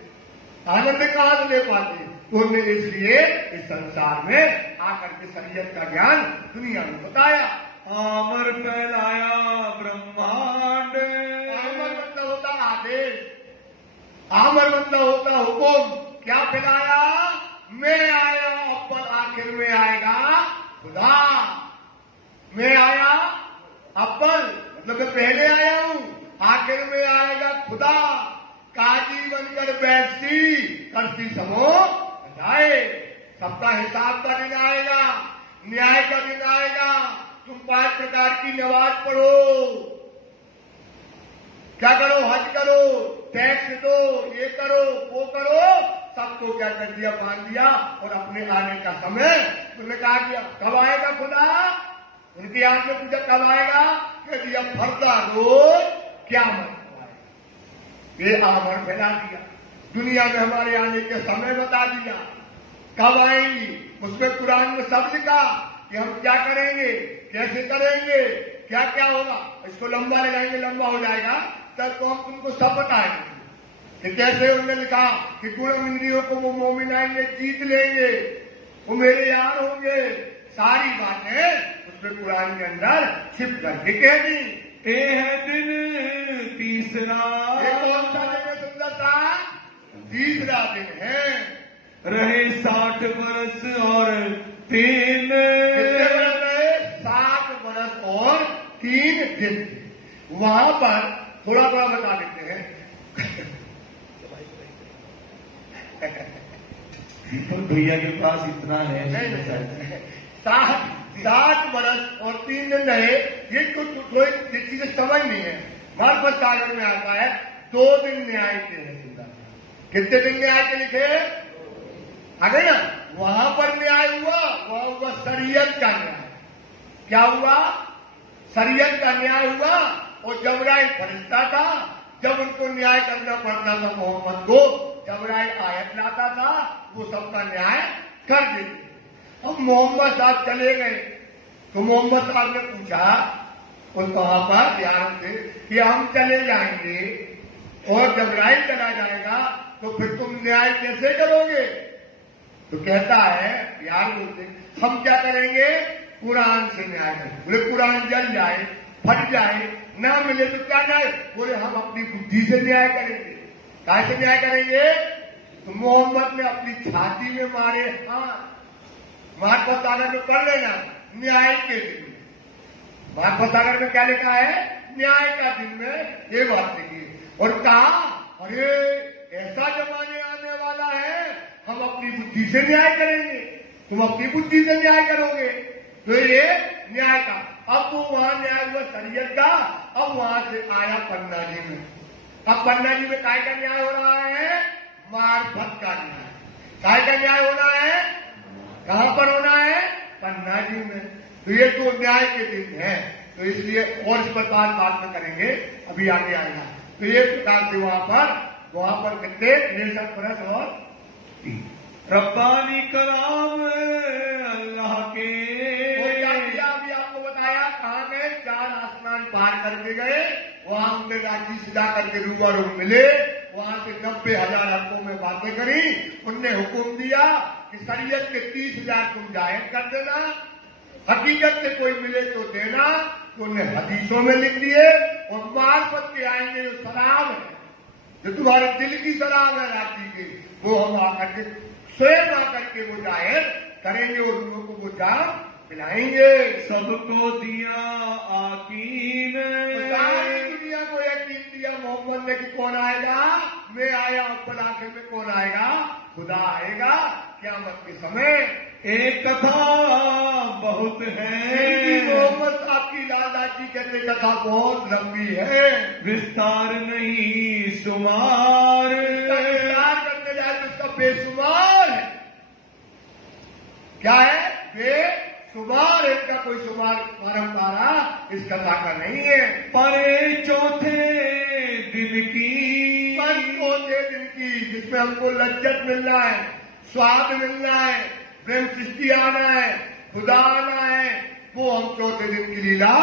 आनंद कहां ले पाते? तो उन्होंने इसलिए इस संसार में आकर के शरीयत का ज्ञान दुनिया में बताया। आमर फैलाया ब्रह्मांड। आमर मतलब होता आदेश, आमर मतलब होता हुकुम। क्या फैलाया? मैं आया, अव्वल आखिर में आएगा खुदा। मैं आया अव्वल मतलब मैं पहले आया हूं, आखिर में आएगा खुदा। काजी बनकर बैठती करती समो जाए। सबका हिसाब का दिन आएगा, न्याय का दिन आएगा। तुम 5 प्रकार की नमाज पढ़ो, क्या करो? हज करो, टैक्स दो, ये करो, वो करो। सबको क्या कर दिया? बांध दिया। और अपने आने का समय तुमने कहा किया, कब आएगा खुदा? उनकी आंख में पूछा कब आएगा? कह दिया फरदा रोज क्या मत आएगा। ये आमर फैला दिया, दुनिया में हमारे आने के समय बता दिया, कब आएंगी। उसमें कुरान में सब लिखा कि हम क्या करेंगे, कैसे करेंगे, क्या क्या होगा। इसको लंबा लगाएंगे, लंबा हो जाएगा, तब तो हम तुमको सब बताएंगे कि कैसे। उन्होंने लिखा कि गुण इंद्रियों को वो मोमिन आएंगे, जीत लेंगे, वो मेरे यार होंगे। सारी बातें उसमें कुरान के अंदर छिप करके कह दी। ये है दिन तीसरा। ये कौन सा दिन है सुंदरता? तीसरा दिन है। रहे 60 बरस और 3। कितने बरस रहे? 60 बरस और 3 दिन। वहां पर थोड़ा थोड़ा बता देते हैं। भैया के पास इतना है। नहीं, 60 बरस और 3 दिन रहे। ये कोई चीजें समझ नहीं है। मार्फत सागर में आता है 2 दिन न्याय के हैं। कितने दिन न्याय के लिखे? आगे ना, वहां पर न्याय हुआ, वहां हुआ शरीयत का न्याय। क्या हुआ? शरीयत का न्याय हुआ। और जबराइल फरिश्ता था, जब उनको न्याय करना पड़ता था मोहम्मद को, जबराइल आयत लाता था, वो सबका न्याय कर देते। अब मोहम्मद साहब चले गए तो मोहम्मद साहब ने पूछा उनको वहां पर प्यार से कि हम चले जाएंगे और जबराइल चला जाएगा तो फिर तुम न्याय कैसे करोगे? तो कहता है यार बोलते हम क्या करेंगे? कुरान से न्याय करेंगे। बोले कुरान जल जाए, फट जाए, ना मिले तो क्या न्याय? बोले हम अपनी बुद्धि से न्याय करेंगे। कैसे न्याय करेंगे? तो मोहम्मद ने अपनी छाती में मारे हाथ। मार्फत सागर में पढ़ लेना, न्याय के दिन में। मार्फत सागर में क्या लिखा है? न्याय का दिन में ये बात लिखी। और कहा अरे ऐसा जमाने आने वाला है, हम अपनी बुद्धि से न्याय करेंगे। तुम अपनी बुद्धि से न्याय करोगे। तो ये न्याय का। अब वो वहां न्याय हुआ शरीयत का। अब वहां से आया पन्ना जी में। अब पन्ना जी में काय का न्याय हो रहा है? मार्फत का न्याय। काय का न्याय होना है? कहां पर होना है? पन्ना जी में। तो ये तो न्याय के दिन है। तो इसलिए और इस पर बात में करेंगे, अभी आगे आएगा। तो ये प्रकार से वहां पर कितने 63 बरस और 3 रब्बानी कलाम अल्लाह के। अभी आपको बताया कहां गए? 4 आसमान पार करके गए। वहां उनने रांची सीधा करके रूबरू मिले। वहां से 90,000 हकों में बातें करी। उनने हुक्म दिया कि शरीयत के 30,000 तुम जाहिर कर देना, हकीकत से कोई मिले तो देना। तो उन्हें हदीसों में लिख दिए। और मार्फत के आएंगे जो शराब है, जो तुम्हारे दिल की शराब है रांची की, वो हम आकर के स्वयं आकर के वो जाहिर करेंगे और उन लोगों को वो जाम पिलाएंगे। सबको दिया आकीन। सारी दुनिया को यकीन दिया मोहम्मद ने कि कौन आएगा? मैं आया। अव्वल आखिर में कौन आएगा? खुदा आएगा क़यामत के समय। एक कथा बहुत है। मोहम्मद साहब की लाला जी कहते कथा बहुत लंबी है, विस्तार नहीं शुमार। विस्तार करने जाए तो इसका बेशुमार है। क्या है? बेशुमार है। इनका कोई शुमार परंपरा इस कथा का नहीं है। परे चौथे दिन की, चौथे दिन की, जिसमें हमको लज्जत मिल रहा है, स्वाद मिलना है, प्रेम सृष्टि आना है, खुदा आना है, वो हम चौथे दिन की लीला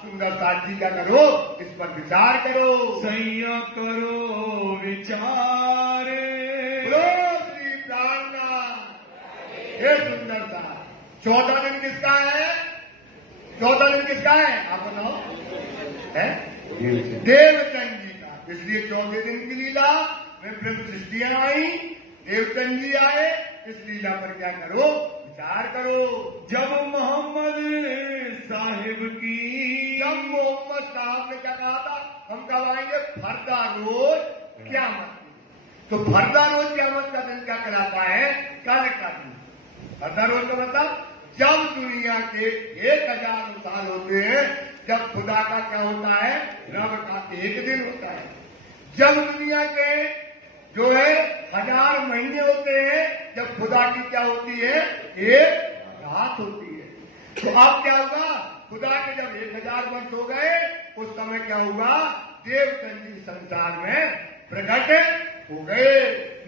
सुंदर साथ जी क्या करो, इस पर विचार करो, सैया करो विचार। बोलो श्री प्राणनाथ। ये सुंदर सा 14 दिन किसका है? 14 दिन किसका है? आप बताओ। है देवचंद जी का। इसलिए चौथे दिन की लीला में प्रेम सृष्टियां आई, देवचंद जी आए, इस लीला पर क्या करो, विचार करो। जब मोहम्मद साहिब की, जब मोहम्मद साहब ने क्या कहा था, हम कब आएंगे? फरदा रोज क़यामत। तो फरदा रोज क़यामत का दिन क्या कहलाता है? कल का दिन। फरदा रोज का मतलब जब दुनिया के 1000 साल होते हैं, जब खुदा का क्या होता है? रब का एक दिन होता है। जब दुनिया के जो है 1000 महीने होते हैं, जब खुदा की क्या होती है? एक रात होती है। तो अब क्या होगा? खुदा के जब 1000 वर्ष हो गए, उस समय क्या हुआ? देवचंद जी संसार में प्रकट हो गए।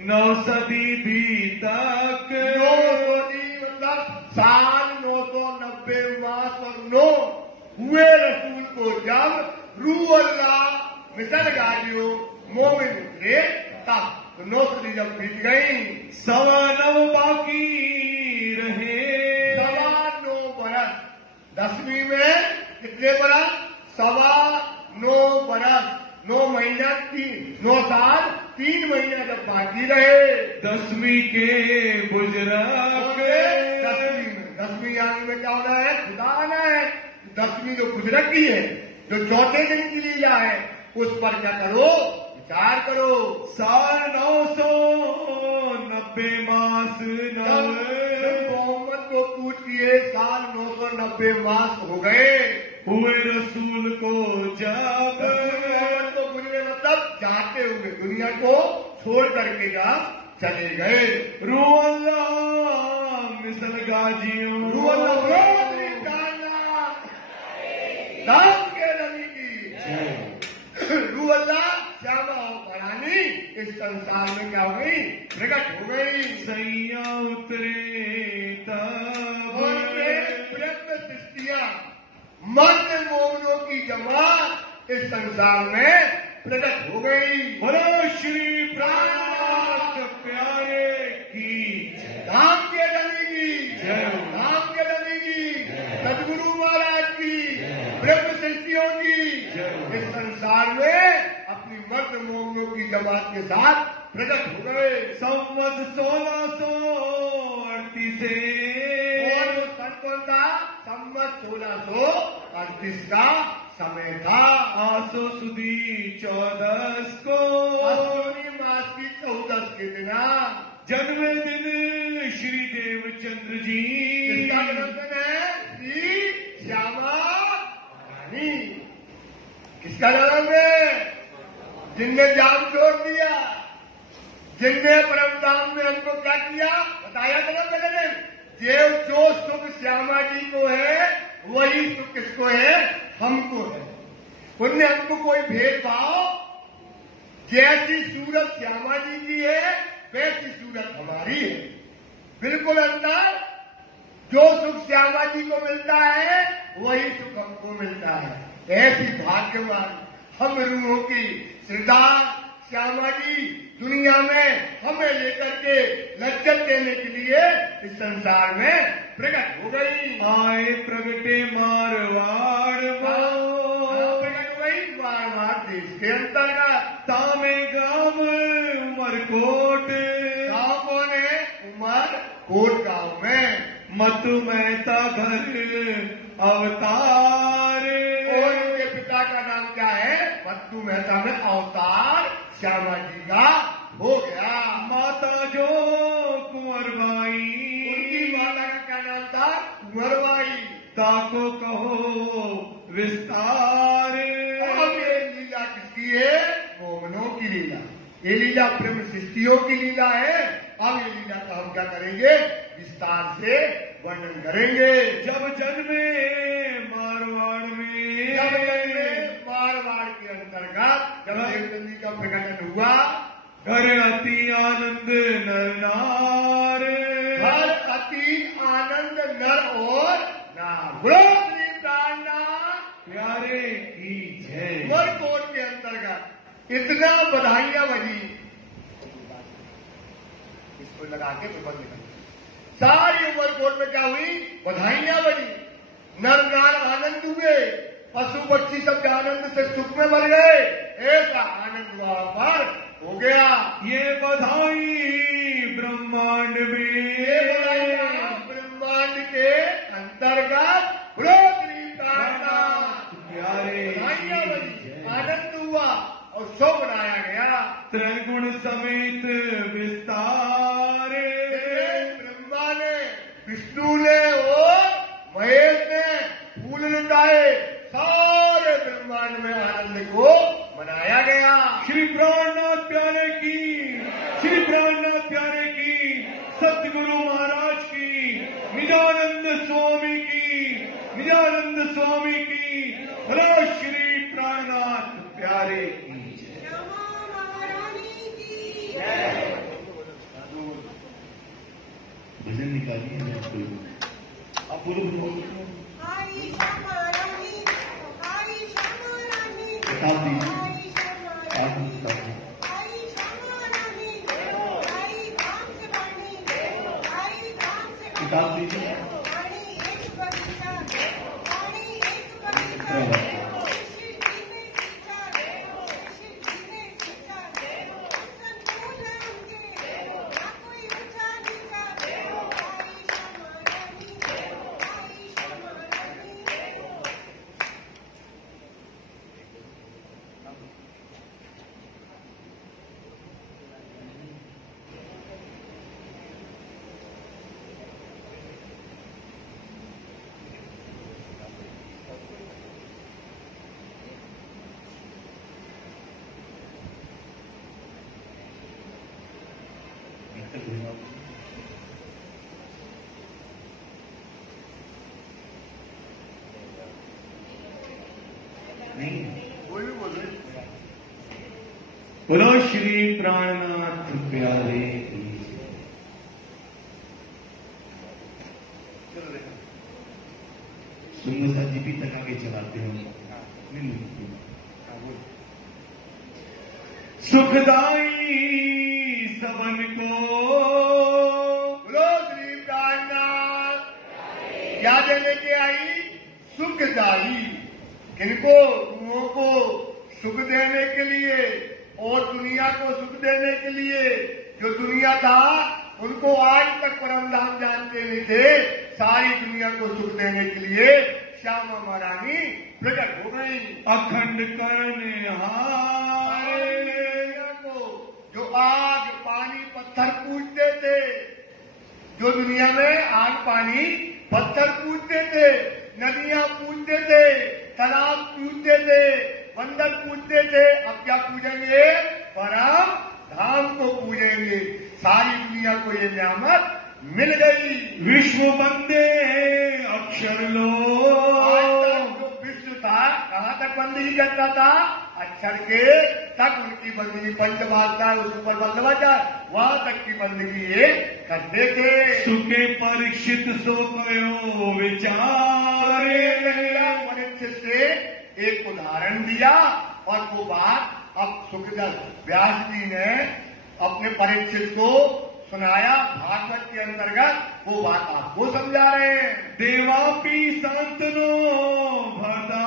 9 सदी भी तक, 9 सदी मतलब साल 990 मास और 9 हुए रसूल को जब रूह अल्लाह मिसल गाजियो मोमिन उतरे तब। तो 9 सदी जब बीत गई, 9.25 बाकी रहे। 9.25 बरस। 10वीं में कितने बरस? 9.25 बरस। 9 महीना 9 साल 3 महीना जब बाकी रहे, 10वीं के बुजुर्ग, 10वीं आने में क्या होना है? खुदा आना है। 10वीं जो गुजरत की है, जो चौथे दिन की लीला है, उस पर क्या करो, विचार करो। साल 990 मास मोहम्मद को पूछ किए साल 990 मास हो गए, हुए रसूल को जब, मोहम्मद को गुजरे मतलब जाते हुए दुनिया को छोड़ करके जा चले गए। रूह अल्लाह मिसल गाजियों, रूह अल्लाह दाम के नबी की रूह अल्लाह श्यामा और परानी इस संसार में क्या हो गई? प्रकट हो गई। सैया उतरे तब, प्रयत्न सृष्टियां मर्द मोमनों की जमात इस संसार में प्रकट हो गई। बोलो श्री प्राणनाथ प्यारे की धाम के नबी की जय, धाम के नबी की, सदगुरु महाराज की, ब्रह्म सृष्टियों की इस संसार में अपनी मर्द मोमनों की जमात के साथ प्रकट हो गए। संवत 1638 से, और वो सन कौन था? संवत 1638 का समय था। आसो सुदी 14 को, अश्विनी मास की 14 के दिन जन्मदिन श्री देवचंद्र जी। किसका जन्मदिन है? श्री श्यामा रानी। किसका जन्म है? जिनने जाम छोड़ दिया, जिनने परम धाम में हमको क्या किया? बताया जन्मदिन। देव जो सुख श्यामा जी को है, वही सुख किसको है? हमको है। उनने हमको कोई भेदभाव, जैसी सूरत श्यामा जी की है वैसी सूरत हमारी है, बिल्कुल अंदर। जो सुख श्यामा जी को मिलता है वही सुख हमको मिलता है। ऐसी भाग्यवान हम रूहों की श्रद्धा श्यामा जी दुनिया में हमें लेकर के लज्जत देने के लिए इस संसार में प्रकट हो गई। आए प्रगटे मारवाड़ प्रकट हुई मारवाड़ देश के अंतर्गत। तामे गांव उमरकोट, गांव कौन है? उमरकोट गांव में। मधु मेहता घर अवतार, और उनके पिता का नाम क्या है? मधु मेहता में अवतार श्यामा जी का हो गया। माता जो कुंवरबाई, उनकी माता का क्या नाम था? कुंवरबाई। ताको कहो विस्तार। अब ये लीला किसकी है? मोमनों की लीला। ये लीला प्रेम सृष्टियों की लीला है। अब ये लीला का हम क्या करेंगे? विस्तार से वर्णन करेंगे। जब जन्मे मारवाड़ में, जब जन्मे मारवाड़ के अंतर्गत जब देवचंद जी का प्रकटन हुआ, घर अति आनंद नरनार, बोलो श्री प्राणनाथ प्यारे की जय। उमरकोट के अंतर्गत इतना बधाइयां बजी, इसको लगा के पेपर निकल सारी उमरकोट में क्या हुई? बधाइयां बजी, नर नार आनंद हुए, पशु पक्षी सब आनंद से सुख में भर गए। ऐसा आनंद वहां पर हो गया। ये बधाई ब्रह्मांड में, ब्रह्मांड के अंतर्गत बोलो श्री प्राणनाथ प्यारे बधाइयां बजी, आनंद हुआ और शो बनाया गया। त्रिगुण समेत विस्तारे, ब्रह्मा ने, विष्णु ने और महेश ने फूल लुटाए, सारे ब्रह्मांड में आनंद को मनाया गया। श्री प्राणनाथ प्यारे की, श्री प्राणनाथ प्यारे की, सतगुरु महाराज की, निजानंद स्वामी की, निजानंद स्वामी की, बोलो श्री प्राणनाथ प्यारे की। भजन निकालिए आप बोलो। किताब दीजिए, किताब दीजिए। नहीं बोलो श्री प्राणनाथ प्यारे की। सुंदर जीपी तक आगे चलाते हो। सुखदाई सबन को बोलो श्री प्राणनाथ क्या देने के आई? सुखदाई। किनको? तुमों को सुख देने के लिए और दुनिया को सुख देने के लिए। जो दुनिया था उनको आज तक परम धाम जानते नहीं थे, सारी दुनिया को सुख देने के लिए श्यामा महारानी प्रकट हो गई। अखंड करने को जो आग पानी पत्थर पूजते थे, जो दुनिया में आग पानी पत्थर पूजते थे, नदियां पूजते थे, तालाब पूजते थे, बंदर पूजते थे, अब क्या पूजेंगे? परम धाम को पूजेंगे। सारी दुनिया को ये नियामत मिल गई। विश्व बंदे अक्षर लो। जो विश्व था कहाँ तक बंदगी करता था? अक्षर के तक उनकी बंदगी पंचमाता उस ऊपर बंदवाचार वहां तक की बंदगी ये करते थे। सुखे परीक्षित सो कयो विचारे। परीक्षित से एक उदाहरण दिया और वो बात अब सुखदर व्यास जी ने अपने परीक्षित को सुनाया। भागवत के अंतर्गत वो बात आपको समझा रहे हैं। देवापी शांतनो भरता।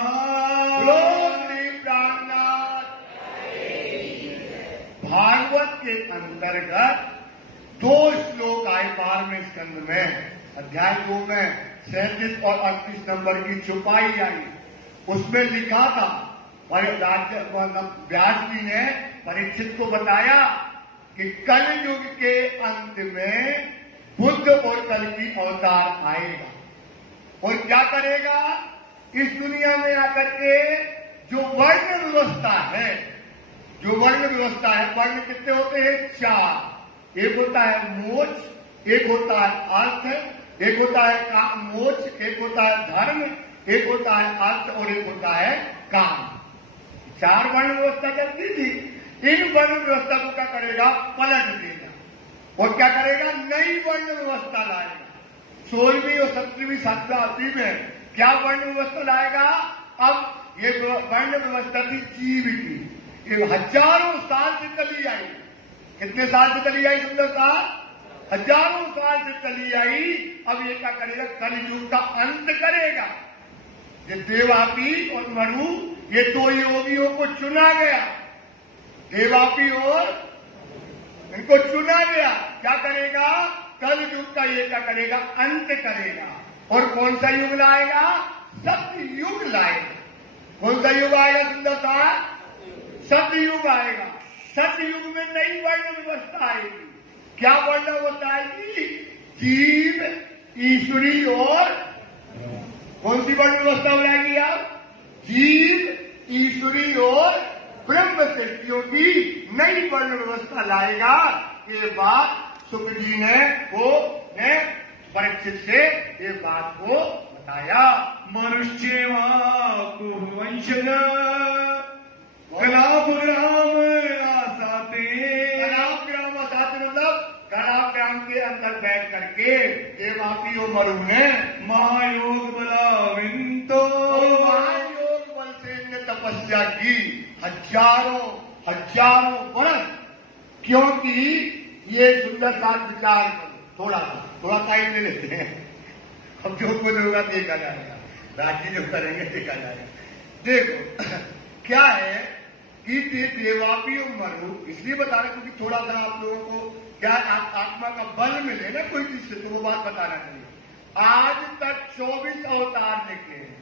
श्री प्राणनाथ भागवत के अंतर्गत 2 श्लोक आए 12वें स्कंद में, अध्याय 2 में 37 और 38 नंबर की छुपाई आई। उसमें लिखा था व्यास जी ने परीक्षित को बताया कि कल युग के अंत में बुद्ध और कल की अवतार आएगा और क्या करेगा? इस दुनिया में आकर के जो वर्ण व्यवस्था है, जो वर्ण व्यवस्था है, वर्ण कितने होते हैं? 4। एक होता है मोक्ष, एक होता है अर्थ, एक होता है मोक्ष, एक होता है धर्म, एक होता है अर्थ और एक होता है काम। 4 वर्ण व्यवस्था चलती थी। इन वर्ण व्यवस्था को क्या करेगा? पलट देगा और क्या करेगा? नई वर्ण व्यवस्था लाएगा। 16वीं और 17वीं 7वीं 8वीं में क्या वर्ण व्यवस्था लाएगा? अब ये वर्ण व्यवस्था थी जीव की, ये हजारों साल से चली आई। कितने साल से चली आई सुंदरता? हजारों साल से चली आई। अब ये क्या करेगा? कलयुग का अंत करेगा। ये देवापी और मरु, ये दो योगियों को चुना गया, देवापी और इनको चुना गया। क्या करेगा? कलयुग का ये क्या करेगा? अंत करेगा। और कौन सा युग लाएगा? सत्ययुग लाएगा। कौन सा युग आएगा सुंदरता? सत्ययुग आएगा। सत्ययुग में नई वर्ण व्यवस्था आएगी। क्या वर्ण व्यवस्था आएगी? जीव, ईश्वरी और कौन सी वर्ण व्यवस्था बनाएगी आप? जीव, ईश्वरी और ब्रह्म सृष्टियों की नई वर्ण व्यवस्था लाएगा। ये बात शुक्र जी ने परीक्षित से ये बात को बताया। मनुष्य वंशज कलापुराम आसाते, कलापुराम आसाते मतलब कलापुराम के अंदर बैठ करके देवापी और मरु ने महायोग बलाविंतो, महायोग बल से इनने तपस्या की हजारों वर्ष। क्योंकि ये सुंदर साथ विचार करो, थोड़ा टाइम ले लेते हैं। अब जो कुछ होगा देखा जाएगा, राजी जो करेंगे देखा जाएगा। देखो क्या है कि देवापी और मरु इसलिए बता रहे क्योंकि थोड़ा सा आप लोगों को क्या आत्मा का बल मिले ना कोई चीज से, तो वो बात बताना चाहिए। आज तक 24 अवतार निकले हैं।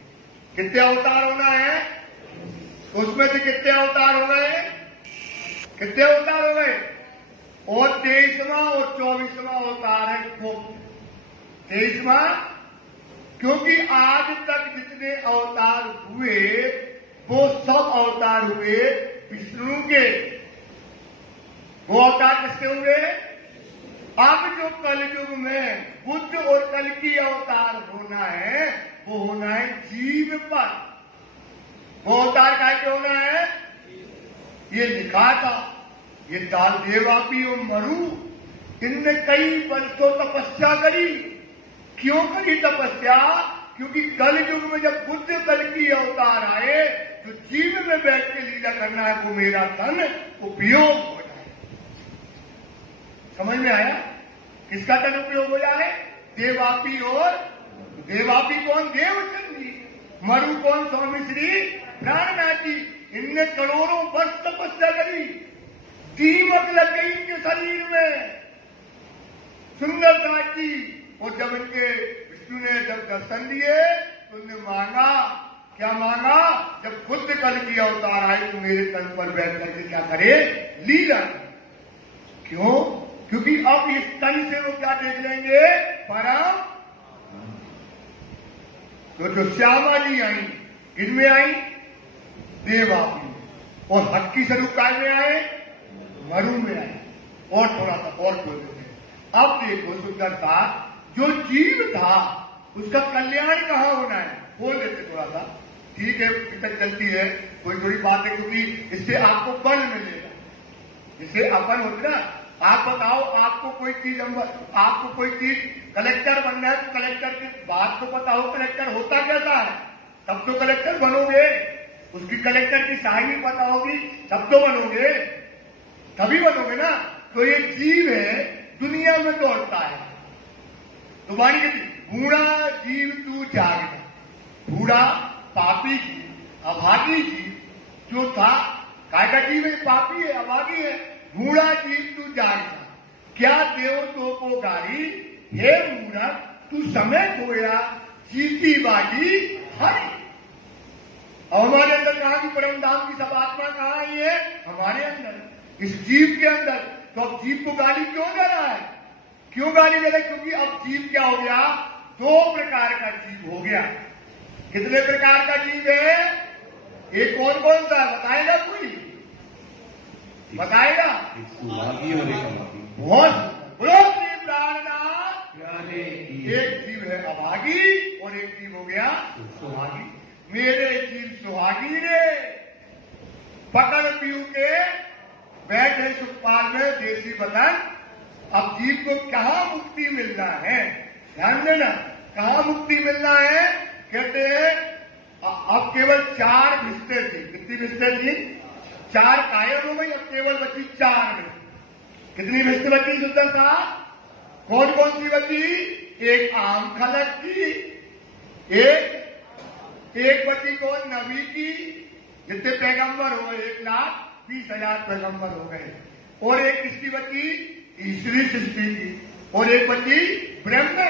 कितने अवतार होना है? उसमें से कितने अवतार हो गए? कितने अवतार हो गए? और 23वां और 24वां अवतार है गुप्त। 23वां क्योंकि आज तक जितने अवतार हुए वो सब अवतार हुए विष्णु के। वो अवतार किसके हुए? अब जो कलयुग में बुद्ध और कल की अवतार होना है वो होना है जीव पर। वो अवतार काय पे होना है? ये लिखा था। ये दाल देवापी और मरु इनने कई वर्षों तपस्या करी। क्यों करी तपस्या? क्योंकि कल युग में जब बुद्ध कल की अवतार आए तो जीव में बैठ के लीला करना है, वो मेरा तन उपयोग हो जाए। समझ में आया? किसका तन उपयोग हो जाए? देवापी और देवापी कौन? देवचंद जी। मरु कौन? स्वामी श्री प्राणनाथ जी। इनने करोड़ों वर्ष तपस्या करी। दीमक लग गई इनके शरीर में सुंदरता की। और जब इनके विष्णु ने जब दर्शन दिए तो उन्होंने मांगा, क्या मांगा? जब बुद्ध कल की अवतार आए तो मेरे तन पर बैठ करके क्या करे? लीला। क्यों? क्योंकि अब इस तन से वो क्या देख लेंगे? परम। तो जो श्यामा जी आई, इनमें आई देवापी, और हक्की स्वरूप काय में आए? मरु में आए। और थोड़ा सा और बोल देते हैं। अब देखो सुंदरता, जो जीव था उसका कल्याण कहाँ होना है? बोल देते थोड़ा सा। ठीक है, तक चलती है कोई थोड़ी बात है, क्योंकि इससे आपको बल मिलेगा। इससे अपन होते ना, आप बताओ आपको कोई चीज कलेक्टर बनना है तो कलेक्टर की बात तो पता हो कलेक्टर होता कैसा है, तब तो कलेक्टर बनोगे। उसकी कलेक्टर की शाही पता होगी तब तो बनोगे, तभी बनोगे ना। तो ये जीव है, दुनिया में दौड़ता है। तो वाणी कहती बूढ़ा जीव तू जागना। बूढ़ा पापी जीव, अभागी जीव जो था, काय का जीव है? पापी है, अभागी है। बूढ़ा जीव तू जागना, क्या देव तो को गारी, हे मूर्ख तू समय खोया, जीती बाजी हरी। और हमारे अंदर कहा कि परम धाम की सब आत्मा कहाँ आई है? हमारे अंदर, इस जीव के अंदर। तो अब जीव को गाली क्यों दे रहा है? क्यों गाली दे रहा है? क्योंकि अब जीव क्या हो गया? 2 प्रकार का जीव हो गया। कितने प्रकार का जीव है? एक कौन कौन सा बताएगा? कोई बताएगा? बहुत प्राणनाथ। एक जीव है अभागी और एक जीव हो गया सुहागी। मेरे जीव सुहागी रे, पकड़ पीऊ के बैठे सुखपाल में देसी बदन। अब जीव को कहाँ मुक्ति मिलना है? ध्यान देना, कहाँ मुक्ति मिलना है? कहते हैं अब केवल 4 भिस्तें थी। कितनी भिस्तें थी? 4 कायम हो गई, अब केवल बची 4 में। कितनी भिस्तें बची सुंदर साहब? कौन कौन सी बची? एक आम खलक की, एक बची कौन? नबी की। जितने पैगंबर हो गए 1,20,000 पैगंबर हो गए। और एक किसकी बची? ईश्वरी सृष्टि की। और एक बची ब्रह्म।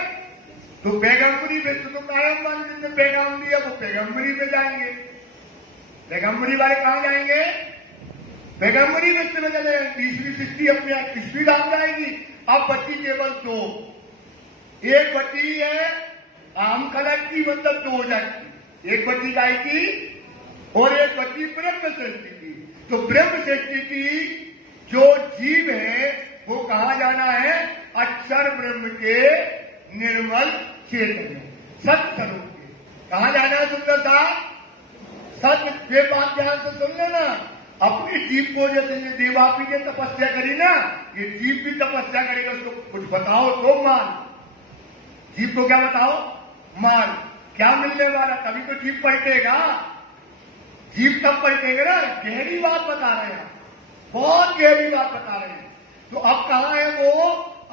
तो पैगंबरी में तो कायम वाले जिसने पैगाम दिया वो पैगंबरी में जाएंगे। पैगंबरी वाले कहां जाएंगे? पैगंबरी में चले जाएंगे। तीसरी सृष्टि अपने आप ईश्वरी धाम जाएगी। अब बची केवल 2। एक बची है आम खलक की, मतलब 2 की। एक बची गाय की और एक बची ब्रह्म सृष्टि की। तो ब्रह्म सृष्टि की जो जीव है वो कहां जाना है? अक्षर ब्रह्म के निर्मल चेतन में, सत्य स्वरूप के। कहां जाना है सुंदर साहब? सत्य। ये बात ध्यान से सुन लेना। अपने जीव को जैसे ये देवापी ने तपस्या करी ना, ये जीव भी तपस्या करेगा। उसको कुछ बताओ तो मान। जीव को क्या बताओ? मान। क्या मिलने वाला? तभी तो जीव पलटेगा। जीव तब पलटेगा ना। गहरी बात बता रहे हैं, बहुत गहरी बात बता रहे हैं। तो अब कहां है वो?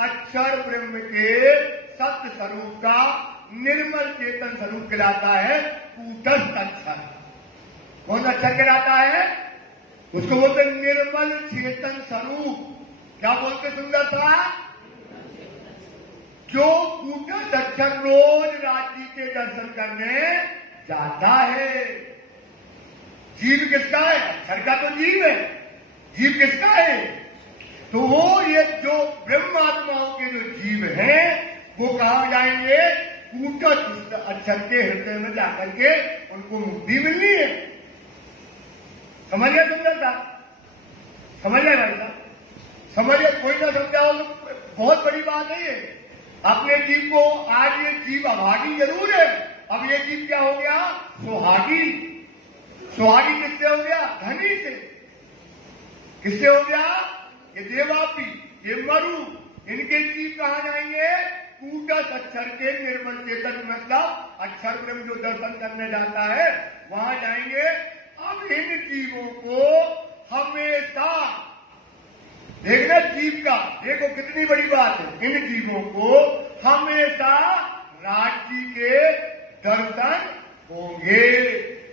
अक्षर ब्रह्म के सत्य स्वरूप का निर्मल चेतन स्वरूप कहलाता है कूटस्थ अक्षर। कौन अक्षर कहलाता है? उसको बोलते निर्मल चेतन स्वरूप। क्या बोलते सुंदर सा? जो कूटस्थ अक्षर रोज राज्य के दर्शन करने जाता है। जीव किसका है? अक्षर का तो जीव है। जीव किसका है? तो वो ये जो ब्रह्मात्माओं के जो जीव हैं वो कहां जाएंगे? कूटस्थ अक्षर के हृदय में जाकर के उनको मुक्ति मिलनी है। समझ गए सुंदर साहब? समझ गए भाई साहब? समझिए। कोई ना समझाओ तो बहुत बड़ी बात नहीं है। अपने जीव को आज ये जीव अभागी जरूर है। अब ये जीव क्या हो गया? सुहागी। सुहागी किससे हो गया? धनी से। किससे हो गया? ये देवापी, ये मरु। इनके जीव कहां जाएंगे? कूटस्थ अक्षर के निर्मल चेतन, मतलब अक्षर ब्रह्म जो दर्शन करने जाता है वहां जाएंगे। अब इन जीवों को हमेशा देखना, जीव का देखो कितनी बड़ी बात है। इन जीवों को हमेशा राज्य के दर्शन होंगे।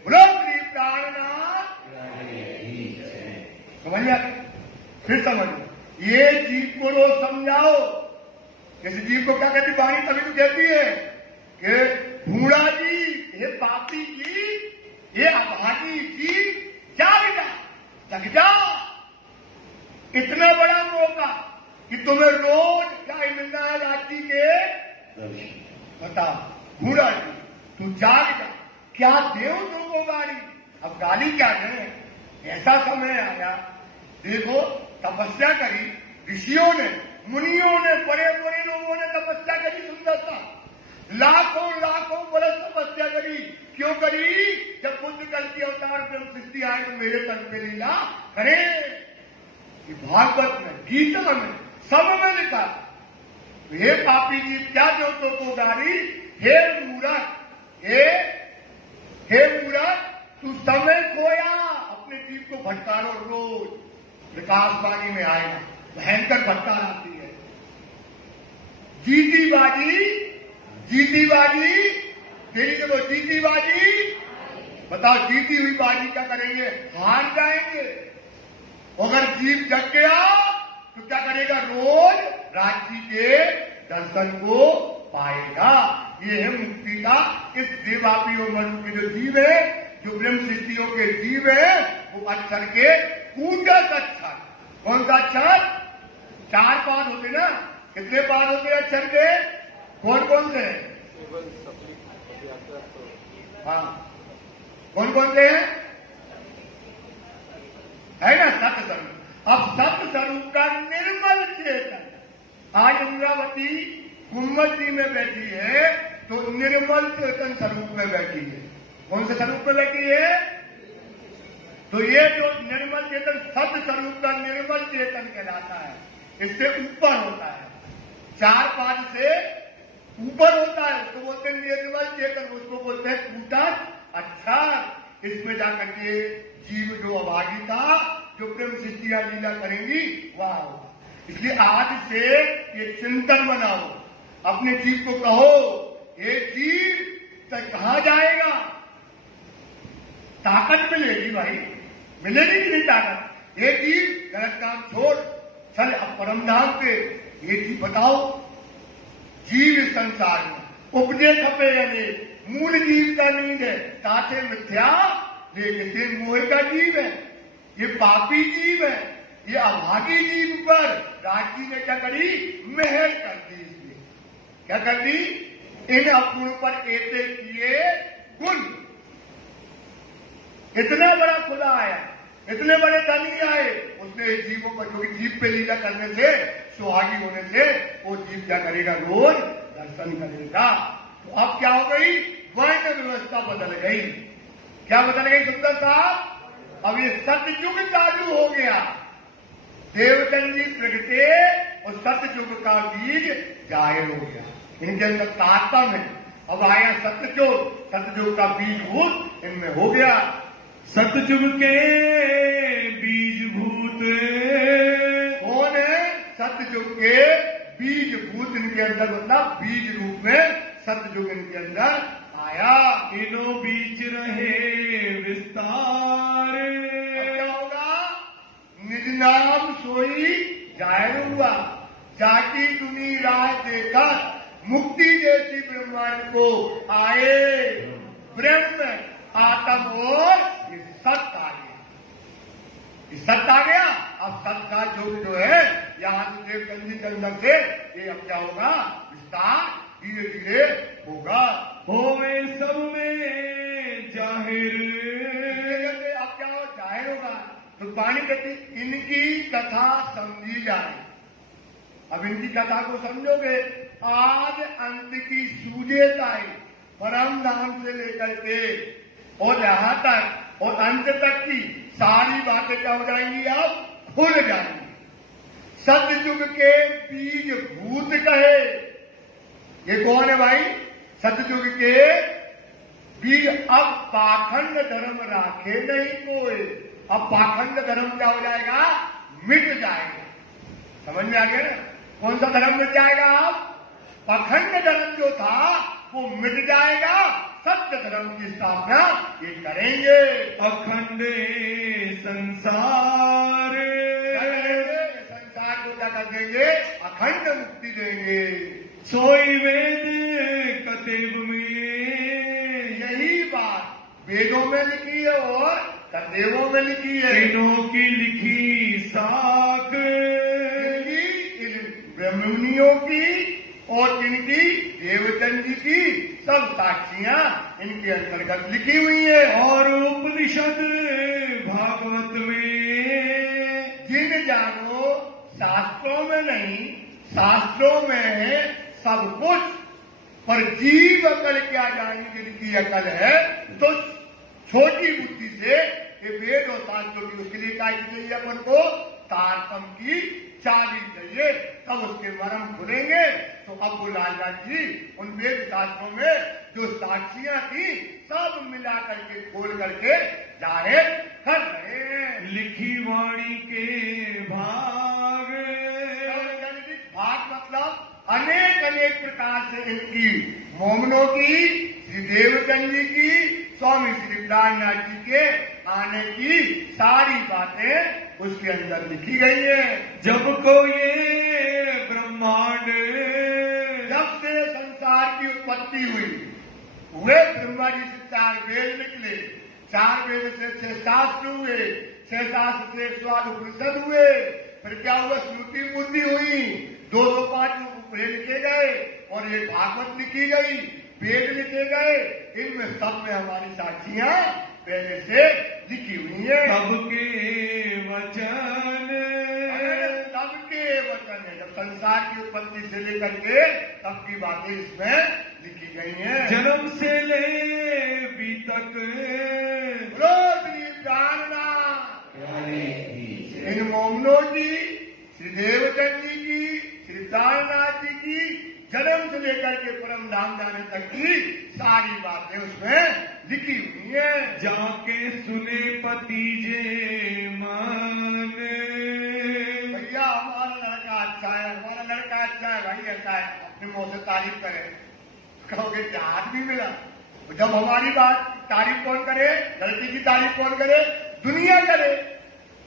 बोलो श्री प्राणनाथ। समझ लिया? फिर समझ लो। ये जीव को रोज समझाओ। किसी जीव को क्या कहती? वाणी तभी तो कहती है कि भूड़ा जी, ये पापी जी, ये अभागी जी, क्या बेटा जग जा। इतना बड़ा मौका कि तुम्हें रोज क्या मिलना है? राज्य के बताओ। भूड़ा जी तू जाग जा। क्या देव तुमको गाली? अब गाली क्या दें? ऐसा समय आया, देखो तपस्या करी ऋषियों ने, मुनियों ने, बड़े बड़े लोगों ने तपस्या करी। सुंदरता लाखों लाखों बरस तपस्या करी। क्यों करी? जब बुद्ध कल की अवतार ब्रह्म सृष्टि आए तो मेरे तन पे लीला करे। ये भागवत में, गीता में, सब में लिखा। हे पापी जी, क्या देवतों को गाली? हे मूर्ख, हे मूर्ख, तू समय खोया। अपने जीव को भटकारो रोज। विकासवाणी में आएगा, भयंकर भटकार आती है। जीती बाजी, जीती बाजी, तेरी चलो जीती बाजी। बताओ जीती हुई बाजी क्या करेंगे? हार जाएंगे। अगर जीव जग गया तो क्या करेगा? रोज राज्य के दर्शन को पाएगा। ये है मुक्ति का। इस देवापी और मनु के जो जीव है, जो ब्रह्म सृष्टियों के जीव है, वो अक्षर के कूटस्थ अक्षर। कौन सा अक्षर? 4 पाद होते ना। कितने पाद होते हैं अक्षर के? कौन कौन से? हाँ, कौन कौन से हैं? है ना सत्य स्वरूप। अब सत्य स्वरूप का निर्मल चेतन। आज इंद्रावती गुम्मत जी में बैठी है तो निर्मल चेतन स्वरूप में बैठी है। कौन से स्वरूप में बैठी है? तो ये जो निर्मल चेतन सत्य स्वरूप का निर्मल चेतन कहलाता है। इससे ऊपर होता है। 4 पाद से ऊपर होता है उसको बोलते हैं निर्मल चेतन, उसको बोलते हैं कूटस्थ। अच्छा, इसमें जाकर के जीव जो अभागी था, जो प्रेम सृष्टिया लीला करेंगी, वाह होगा। इसलिए आज से ये चिंतन बनाओ, अपने जीव को कहो, ये जीव तक कहां जाएगा? ताकत मिलेगी भाई, मिलेगी कि नहीं ताकत? ये जीव गलत काम छोड़, चल अब परम धाम पे। ये जीव बताओ, जीव इस संसार में उपजे खपे यानी मूल जीव का नींद है, ताते मिथ्या लेकिन मोह का जीव है, ये पापी जीव है, ये अभागी जीव पर राजी ने क्या करी? मेहर कर दी। इसलिए क्या कर दी? इन अपूर्ण पर ऐसे किए गुण। इतना बड़ा खुदा आया, इतने बड़े धनी आए, उसने जीवों पर, क्योंकि जीव पे लीला करने से, सुहागी होने से वो जीव क्या करेगा? रोज दर्शन करेगा। तो अब क्या हो गई? वर्ण व्यवस्था बदल गई। क्या बदल गई सुंदर साहब? अब ये सतयुग चालू हो गया। देवचंद जी प्रगटे और सतयुग का बीज जाहिर हो गया, इनके अंदर तारतम है। अब आया सतयुग, सतयुग का बीज भूत इनमें हो गया। सतयुग के बीज भूत कौन है? सतयुग के बीज भूत इनके अंदर, मतलब बीज रूप में सतयुग इनके अंदर आया। इनो बीच रहे विस्तार। क्या होगा? निज नाम सोई जाहिर हुआ, जाकी तुनी राह देखा, मुक्ति जैसी ब्रह्मांड को आए। ब्रह्म आत्म और ये सत्य आ गया, ये सत्य आ गया। अब सत्य का जो है यहाँ से देवचंदी के अंदर से ये अब क्या होगा? विस्तार धीरे धीरे होगा। होवे सब में जाहिर। अब क्या हो? जाहिर होगा। तो पानी कहती इनकी कथा समझी जाए। अब इनकी कथा को समझोगे, आज अंत की सूझेताई परम धाम से लेकर के और यहाँ तक और अंत तक की सारी बातें क्या हो जाएंगी? अब खुल जाएंगी। सतयुग के बीज भूत कहे, ये कौन है भाई? सतयुग के बीज। अब पाखंड धर्म राखे नहीं कोई, अब पाखंड धर्म क्या हो जाएगा? मिट जाएगा। समझ में आ गया ना? कौन सा धर्म मिट जाएगा? अब पाखंड धर्म जो था वो मिट जाएगा, सत्य धर्म की स्थापना ये करेंगे। अखंड संसार, संसार को क्या कर देंगे? अखंड मुक्ति देंगे। सोई वेद कतेब में, यही बात वेदों में लिखी है और कतेबों में लिखी है। इनों की लिखी साख, इन ब्रह्ममुनियों की और इनकी देवचंद जी की सब साक्षियां इनके अंतर्गत लिखी हुई है। और उपनिषद भागवत में, जिन जानो शास्त्रों में नहीं, शास्त्रों में है सब कुछ, पर जीव अकल क्या जाएंगे? जिनकी अकल है तो छोटी बुद्धि से ये वेद और शास्त्रों की, उसके लिए क्या चाहिए? अपन को तारतम की चाबी चाहिए, तब उसके मर्म खुलेंगे। तो अब वो लालराज जी उन वेद शास्त्रों में जो साक्षियां थी सब मिला करके खोल करके जाहिर कर रहे हैं। लिखी वाणी के भाग, भाग मतलब अनेक अनेक प्रकार से इनकी मोमनों की, श्री देवचंद जी की, स्वामी श्री नारायण जी के आने की सारी बातें उसके अंदर लिखी गई है। जब को ये ब्रह्मांड, जब से संसार की उत्पत्ति हुई, हुए ब्रह्मा जी से 4 वेद निकले, 4 वेद से 6 शास्त्र हुए, 6 शास्त्र से 108 उपनिषद हुए, फिर क्या हुआ? स्मृति बुद्धि हुई, 205 वेद लिखे गए और ये भागवत लिखी गई, वेद लिखे गए। इनमें सब में हमारी साक्षियां पहले से लिखी हुई है। सबके वचन, सबके वचन है। जब संसार की उत्पत्ति से लेकर के सबकी बातें इसमें लिखी गई हैं। जन्म से ले भी तक जानना इन मोमनों की, श्री देवचंद जी की, श्री दारनाथ जी की जन्म से लेकर के परम धाम जाने तक की सारी बातें उसमें लिखी हुई है। जाके सुने पतीजे मन, भैया हमारा लड़का अच्छा है, हमारा लड़का अच्छा है, भाई ऐसा है, अपने मुंह से तारीफ करे, कहोगे जहाज भी मिला। जब हमारी बात तारीफ कौन करे, लड़की की तारीफ कौन करे, दुनिया करे,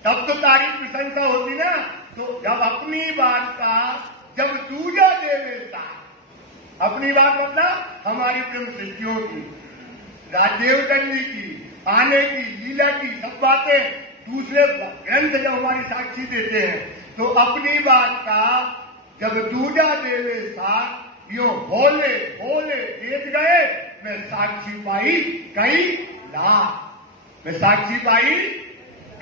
तब तो तारीफ प्रशंसा होती ना। तो जब अपनी बात का जब दूजा देवेता, अपनी बात मतलब हमारी ब्रह्म सृष्टियों की, राजदेवतन जी की, आने की, लीला की, सब बातें दूसरे ग्रंथ जब हमारी साक्षी देते हैं, तो अपनी बात का जब दूजा देवेता यो होले होले देख गए, मैं साक्षी पाई कई लाख, मैं साक्षी पाई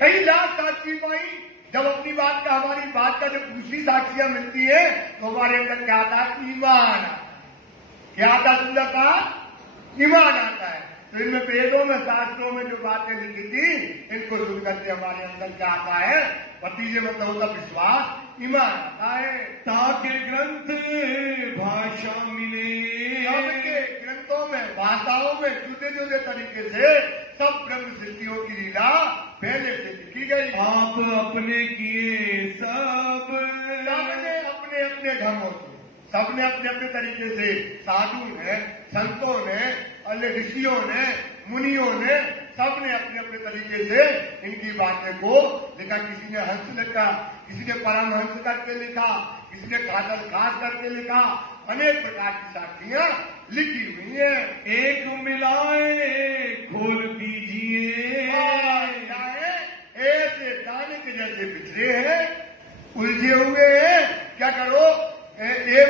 कई लाख साक्षी पाई। जब अपनी बात का, हमारी बात का जब दूसरी साक्षियां मिलती है, तो हमारे अंदर क्या आता है, ईमान। क्या आता, सुंदरता, ईमान आता है। तो इनमें वेदों में, शास्त्रों में जो बातें लिखी थी, इनको सुनकर के हमारे अंदर क्या आता है, भतीजे मतलब होता विश्वास, ईमान आता है। ताके ग्रंथ भाषा मिले, सबके ग्रंथों में, भाषाओं में जुदे जुदे तरीके से सब ब्रह्म सृष्टियों की लीला पहले से लिखी गई। आप अपने किए सब, सबने अपने अपने ढंगों से, सबने अपने अपने तरीके से, साधु ने, संतों ने, अन्य ऋषियों ने, मुनियों ने, सबने अपने अपने तरीके से इनकी बातें को लिखा। किसी ने हंस लिखा, किसी ने परमहंस करके लिखा, किसी ने खादल खास करके लिखा, अनेक प्रकार की साक्षियां लिखी हुई है। एक मिलाए खोल दीजिए, ऐसे दाने के जैसे बिछड़े हैं, उलझे हुए हैं, क्या करो, एक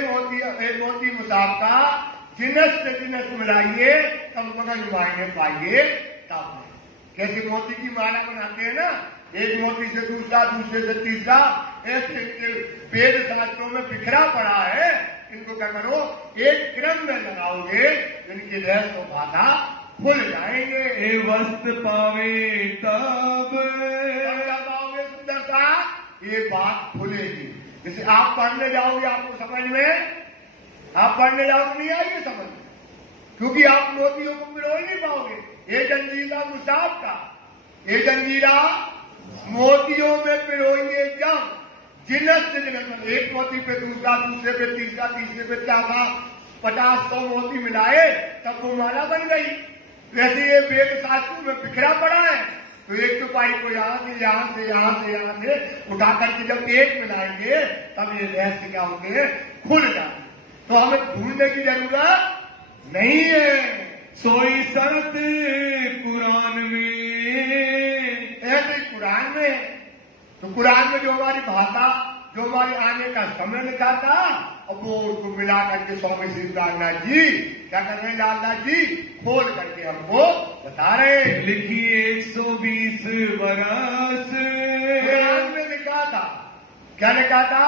मोती मुसाफा जिनस से जिनस मिलाइए, तब मगज मायने पाइए। तब कैसे मोती की माला बनाते हैं ना, एक मोती से दूसरा, दूसरे से तीसरा, ऐसे वेद शास्त्रों में बिखरा पड़ा है। इनको क्या करो, एक क्रम में लगाओगे, इनकी रहस्य बाधा खुल जाएंगे। ए वस्त पावे तब लगाओगे सुंदरता, ये बात खुलेगी। जैसे आप पढ़ने जाओगे, आपको समझ में, आप पढ़ने जाओगे नहीं आएगी समझ में, क्योंकि आप मोतियों को पिरो ही नहीं पाओगे। ये जंजीरा मुसाफ का, ये जंजीरा मोतियों में पिरोएंगे जब जिनस से जिनस, एक मोती पे दूसरा, दूसरे पे तीसरा, तीसरे पे चौथा, 50-100 मोती मिलाए तब वो माला बन गई। वैसे ये वेद शास्त्रों में बिखरा पड़ा है, तो एक चौपाई को यहाँ से यहाँ से यहाँ से यहाँ से उठा करके जब एक मिलाएंगे, तब ये रहस्य क्या होंगे, खुल जाएंगे। तो हमें ढूंढने की जरूरत नहीं है। सोई शरत कुरान में, ऐसे ही कुरान में, तो कुरान में जो हमारी भाषा, जो हमारे आने का समय लिखा था, अब वो उसको मिला करके स्वामी श्री लालनाथ जी क्या कर रहे हैं, लालनाथ जी खोल करके हमको बता रहे हैं। लिखिए 120 बरस, कुरान में लिखा था, क्या लिखा था,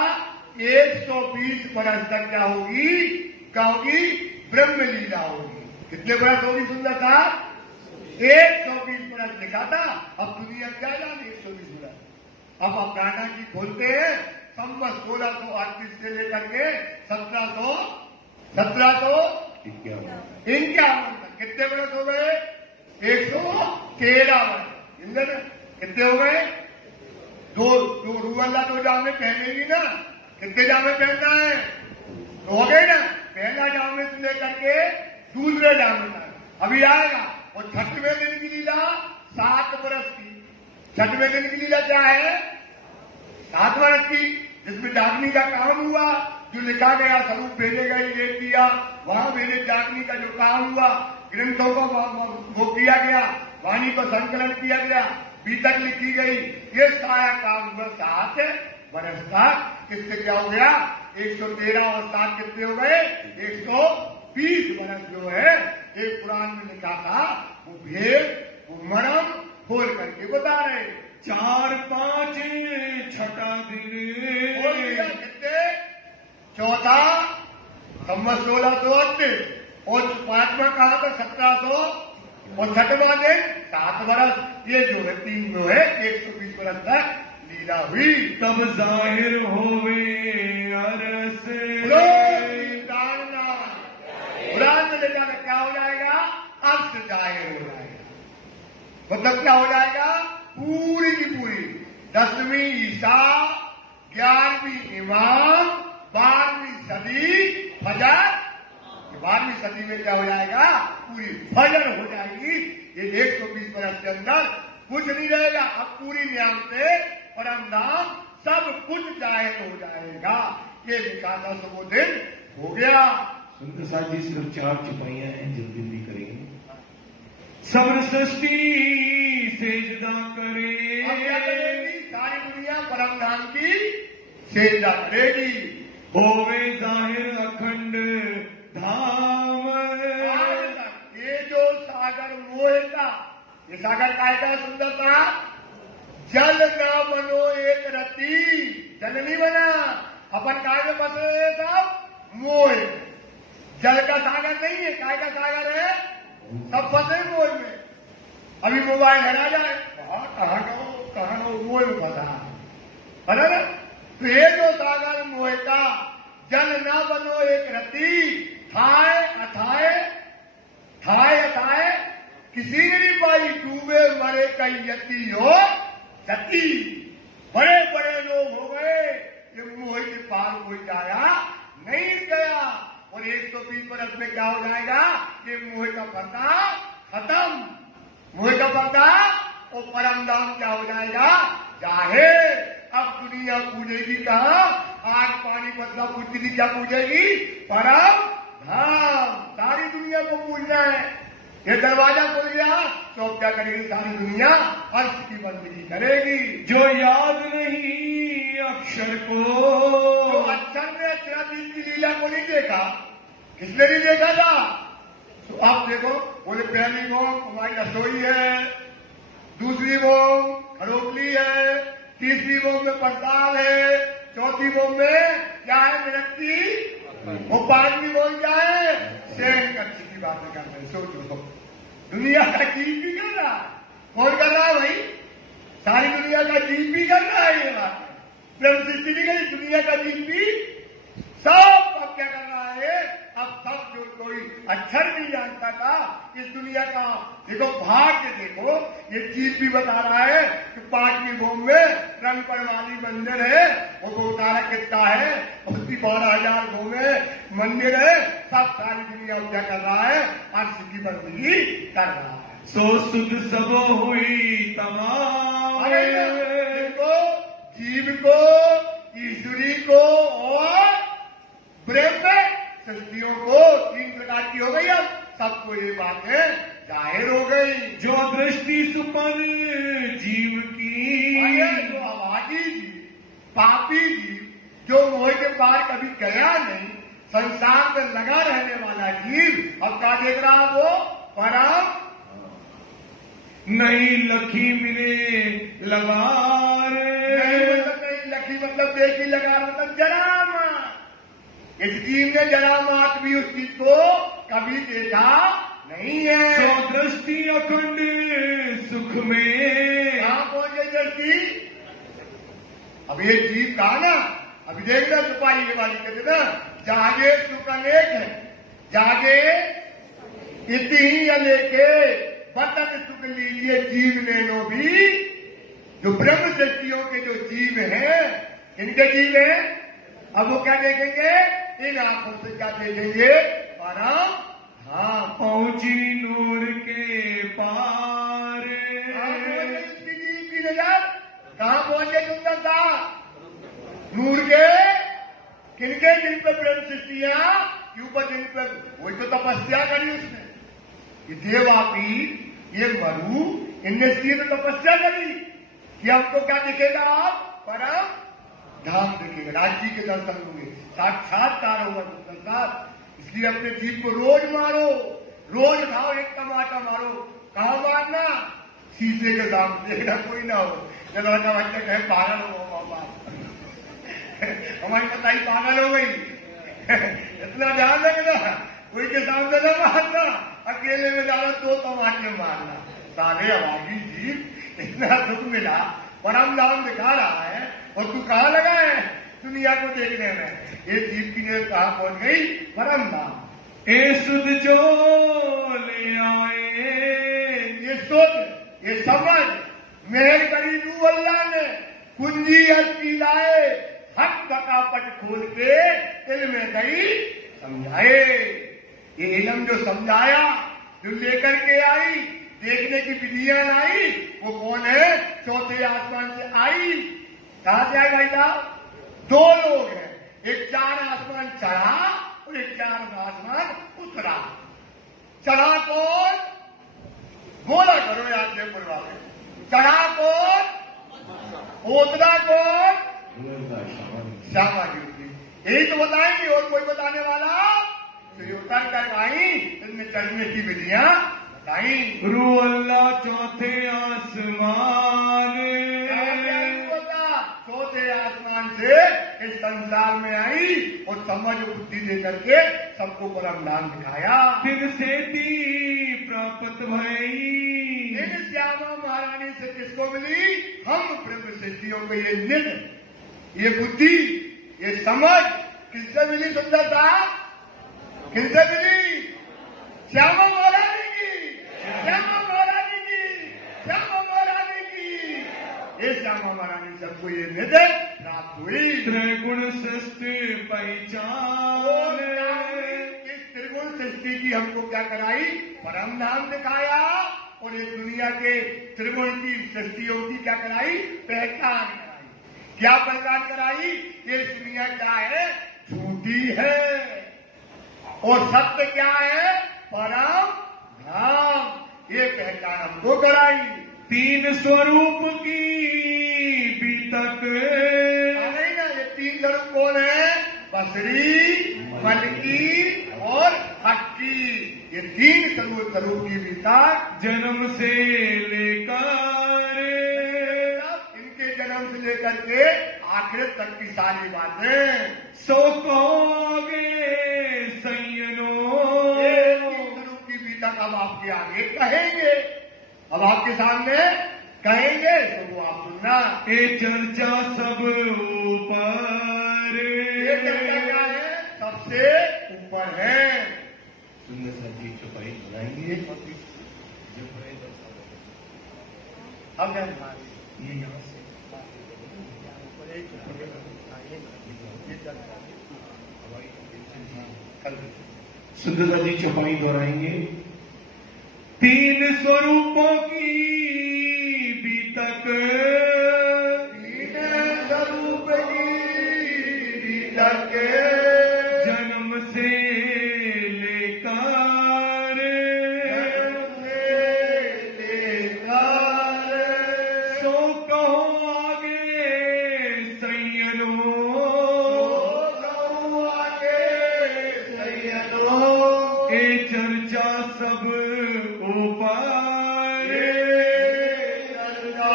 120 बरस तक क्या होगी, क्या होगी, ब्रह्म लीला होगी। कितने बरस होगी सुंदरता, 120 बरस लिखा था। अब दुनिया क्या जाने 120 बरस। अब आप गाना जी खोलते हैं, संवत 1638 से लेकर के 1751 तक कितने बरस हो गए, 113 वर्ष। इंद्र कितने हो गए, दो रूवाला 2 जामे पहनेगी ना, कितने जामे पहनना है, तो हो गए ना, पहला जामे से लेकर के दूसरे जामे तक अभी आएगा। और 6वें दिन की लीला 7 बरस की, 6वें दिन की लीला क्या है, 7 वर्ष की, जिसमें डाकनी का काम हुआ, जो लिखा गया, स्वरूप भेजे गए, ये किया, वहां भेजे डाकनी का जो काम हुआ, ग्रंथों को वो किया गया, वाणी को संकलन किया गया, भीतर लिखी गई, ये सारा काम हुआ 7 बरस तक। इससे क्या हो गया, 113 और 7 कितने हो गए, 120 बरस जो है, एक पुराण में लिखा था, वो भेद, वो मरम खोल करके बता रहे। 4-5 छठा दिन, बोल दिया कितने, चौथा संवत 1638 और 5वां कहा था 1700 और 6वां दिन 7 बरस। ये जो है 3 जो है 120 बरस तक लीला हुई। तब जाहिर होवे अरस, से ज्यादा क्या हो जाएगा? अर्थ जाहिर हो जाएगा। मतलब क्या हो जाएगा? पूरी की पूरी 10वीं ईसा, 11वीं इमाम, 12वीं सदी फजर। 12वीं सदी में क्या हो जाएगा? पूरी फजर हो जाएगी। ये 120 वर्ष के अंदर कुछ नहीं रहेगा। अब पूरी नियम से परम धाम सब कुछ जाहिर हो जाएगा। ये विकासा वो दिन हो गया। सुंदर साथ जी सिर्फ 4 चुपाइयां हैं, जल्दी भी करेंगे। सब्र सृष्टि सेजदा करे। अब क्या करेगी? सारी दुनिया परम धाम की सेजदा करेगी। होवे जाहिर अखंड धाम। ये जो सागर मोह का, ये सागर का सुंदरता, जल ना बनो एक रति। जल नहीं बना, अपन काय में फंसे सब? मोह। जल का सागर नहीं है, काय का सागर है? सब फंसे मोह में। अभी मोबाइल हरा जाए, कहाँ मोह में फंसा है ना? तो ये जो सागर मोह का, जल ना बनो एक रति। थाए अथाए किसी ने नहीं पाई। डूबे मरे कई यति हो सती। बड़े बड़े लोग हो गए, ये मोह के पार कोई जाया नहीं गया। और 120 वर्ष में क्या हो जाएगा? ये मोह का पर्दा खत्म। मोह का पर्दा और परम धाम क्या हो जाएगा? जाहिर। अब दुनिया पूजेगी कहाँ? आग पानी बदला पूछती थी, क्या पूजेगी? परम धाम। सारी दुनिया को पूजना है। ये दरवाजा खुल गया तो अब क्या करेगी? सारी दुनिया अर्श की बंदगी करेगी। जो याद नहीं अक्षर को, तो अक्षर ने अक्षराधीश की लीला को नहीं देखा। किसने नहीं देखा था? तो आप देखो, बोले पहली मोम हमारी रसोई है, दूसरी मोम खरोगली है, तीसरी मोम में पड़ताल है, चौथी मोम में क्या है? मिनट्टी। वो 5वीं मोम क्या है? शयन कक्ष की बातें कर रहे हैं। सोचो, दुनिया का जीव भी कर रहा है। कौन कर रहा है भाई? सारी दुनिया का जीव भी कर रहा है। ये बात ब्रह्म सृष्टि नहीं करी, दुनिया का जीव भी सब अब क्या कर रहा है? अब सब जो कोई अक्षर नहीं जानता था इस दुनिया का, देखो भाग्य देखो, ये जीव भी बता रहा है कि 5वीं भूमि में रंग परवाली मंदिर है, वो गोतारा कितना है, उसकी 12,000 भूमि मंदिर है। सब सारी दुनिया क्या कर रहा है? अर्श की बंदगी कर रहा है। सो सुध सब हुई तमाम। देखो जीव को, ईश्वरी को और ब्रह्म सृष्टियों को 3 प्रकार की हो गई। अब सबको ये बातें जाहिर हो गई। जो दृष्टि सुपन्न जीव की, जो अभागी जीव, पापी जीव, जो मोह के पार कभी गया नहीं, संसार में लगा रहने वाला जीव, अब क्या देख रहा? वो परम नहीं लखी मिले लगार। नहीं लखी मतलब देखी, लगार मतलब जरा। इस जीव ने जरा मात भी उस चीज को कभी देखा नहीं है। सो दृष्टि अखंड सुख में। कहां पहुंच गई दृष्टि? अब ये जीव कहा ना, अभी देखना छुपाई ये वाली कहते ना, जागे सुख अनेक है, जागे इति ही अनेके बतन सुख लीजिए जीव ने नो भी। जो ब्रह्म सृष्टियों के जो जीव हैं, इनके जीव हैं, अब वो क्या देखेंगे? इन आंखों से क्या देखेंगे? परम धाम। पहुंची नूर के पार। इसकी जीव की नजर कहां पहुंचे? सुंदरता नूर के किनके? जिन पर ब्रह्म सृष्टियां के ऊपर, जिन पर वही तो तपस्या करी उसने। ये देवापीठ, ये मरु, इनने इसकी तो तपस्या करी कि हमको क्या दिखेगा? आप परम धाम दिखेगा, राज्य के दर्शन होंगे, साक्षात्कार होगा संसार। इसलिए अपने जीव को रोज मारो, रोज खाओ, एक टमाटर मारो। कहाँ मारना? शीशे के सामने, देखना कोई ना हो। जब लड़का बच्चा कहे पागल हो पापा, हमारी बताई पागल हो गई, इतना ध्यान रखना, कोई के सामने न मारना, अकेले में जाना 2 टमाटर मारना। सारे अभागी जीव, इतना दुख मिला, परम धाम दिखा रहा है और तू कहाँ लगा है दुनिया को देखने में? ये जीव की नजर कहाँ पहुंच गई? परम धाम। ए सुध जो ले आए, ये सोच, ये समझ मेहर करी रूह अल्लाह ने, कुंजी हस्ती लाए, हक बकापट खोल के इल्म गई समझाए। ये इल्म जो समझाया, जो लेकर के आई, देखने की विधियां लाई, वो कौन है? चौथे आसमान से आई। कहां से आई भाई साहब? दो लोग हैं, एक चार आसमान चढ़ा और एक चार आसमान उतरा। चढ़ा कौन? बोला करो याद से पूर्वावे। चढ़ा कौन? उतरा कौन? श्यामा जी। यही तो बताएंगे, और कोई बताने वाला? तो उतर कर आई, इसमें चढ़ने की विधियां बताई। रूह अल्लाह चौथे आसमान, चौथे आसमान से इस संसार में आई और समझ बुद्धि दे करके सबको परम नाम दिखाया। फिर सेती प्राप्त भई, इन श्यामा महारानी से किसको मिली? हम ब्रह्म सिद्धियों को ये निध, ये बुद्धि, ये समझ किससे मिली? सुंदरता किससे मिली? श्यामा महारानी की, श्यामा महारानी की, श्यामा महारानी की। ये श्यामा महारानी सबको ये निध प्राप्त हुई। त्रिगुण सृष्टि पहचान, इस त्रिगुण सृष्टि की हमको क्या कराई? परम नाम दिखाया। और ये दुनिया के त्रिगुण की सृष्टियों की क्या कराई? पहचान कराई। क्या पहचान कराई? ये दुनिया क्या है? झूठी है और सत्य क्या है? परम धाम। ये पहचान हमको कराई। तीन स्वरूप की बीतक, नहीं ना, ये तीन स्वरूप कौन है? बसरी, मलकी और हक्की। ये तीन स्वरूप की बीतक जन्म से लेकर, इनके जन्म से लेकर के आखिर तक की सारी बातें सो कहोगे सैयनो। स्वरूप की बीतक अब आपके आगे कहेंगे, अब आपके सामने कहेंगे, तो वो आप सुनना। ये चर्चा सब ऊपर, ये चर्चा क्या है? सबसे ऊपर है। सुंदर सा जी चौपाई बनाएंगे। अब ये यहाँ से सुंदर जी चौपाई दोहराएंगे। तीन स्वरूपों की बीतक, तीन स्वरूप की बीतक जन्म से लेकर, सो कहो आगे सैयनो। ए चर्चा सब ऊपर, चर्चा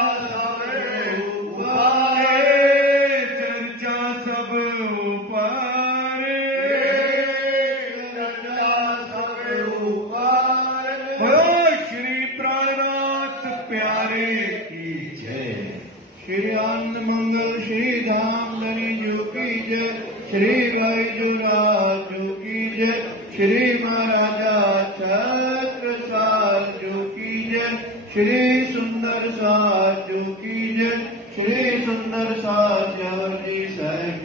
सब ऊपर, श्री प्राणनाथ प्यारे की जय। श्री आनंद मंगल श्री धाम धनी जो की जय, श्री वैद्यनाथ जो की जय, श्री महाराजा छत्रसाल जो की जय, श्री सुंदर साज जो की जय, श्री सुंदर साज जी साहब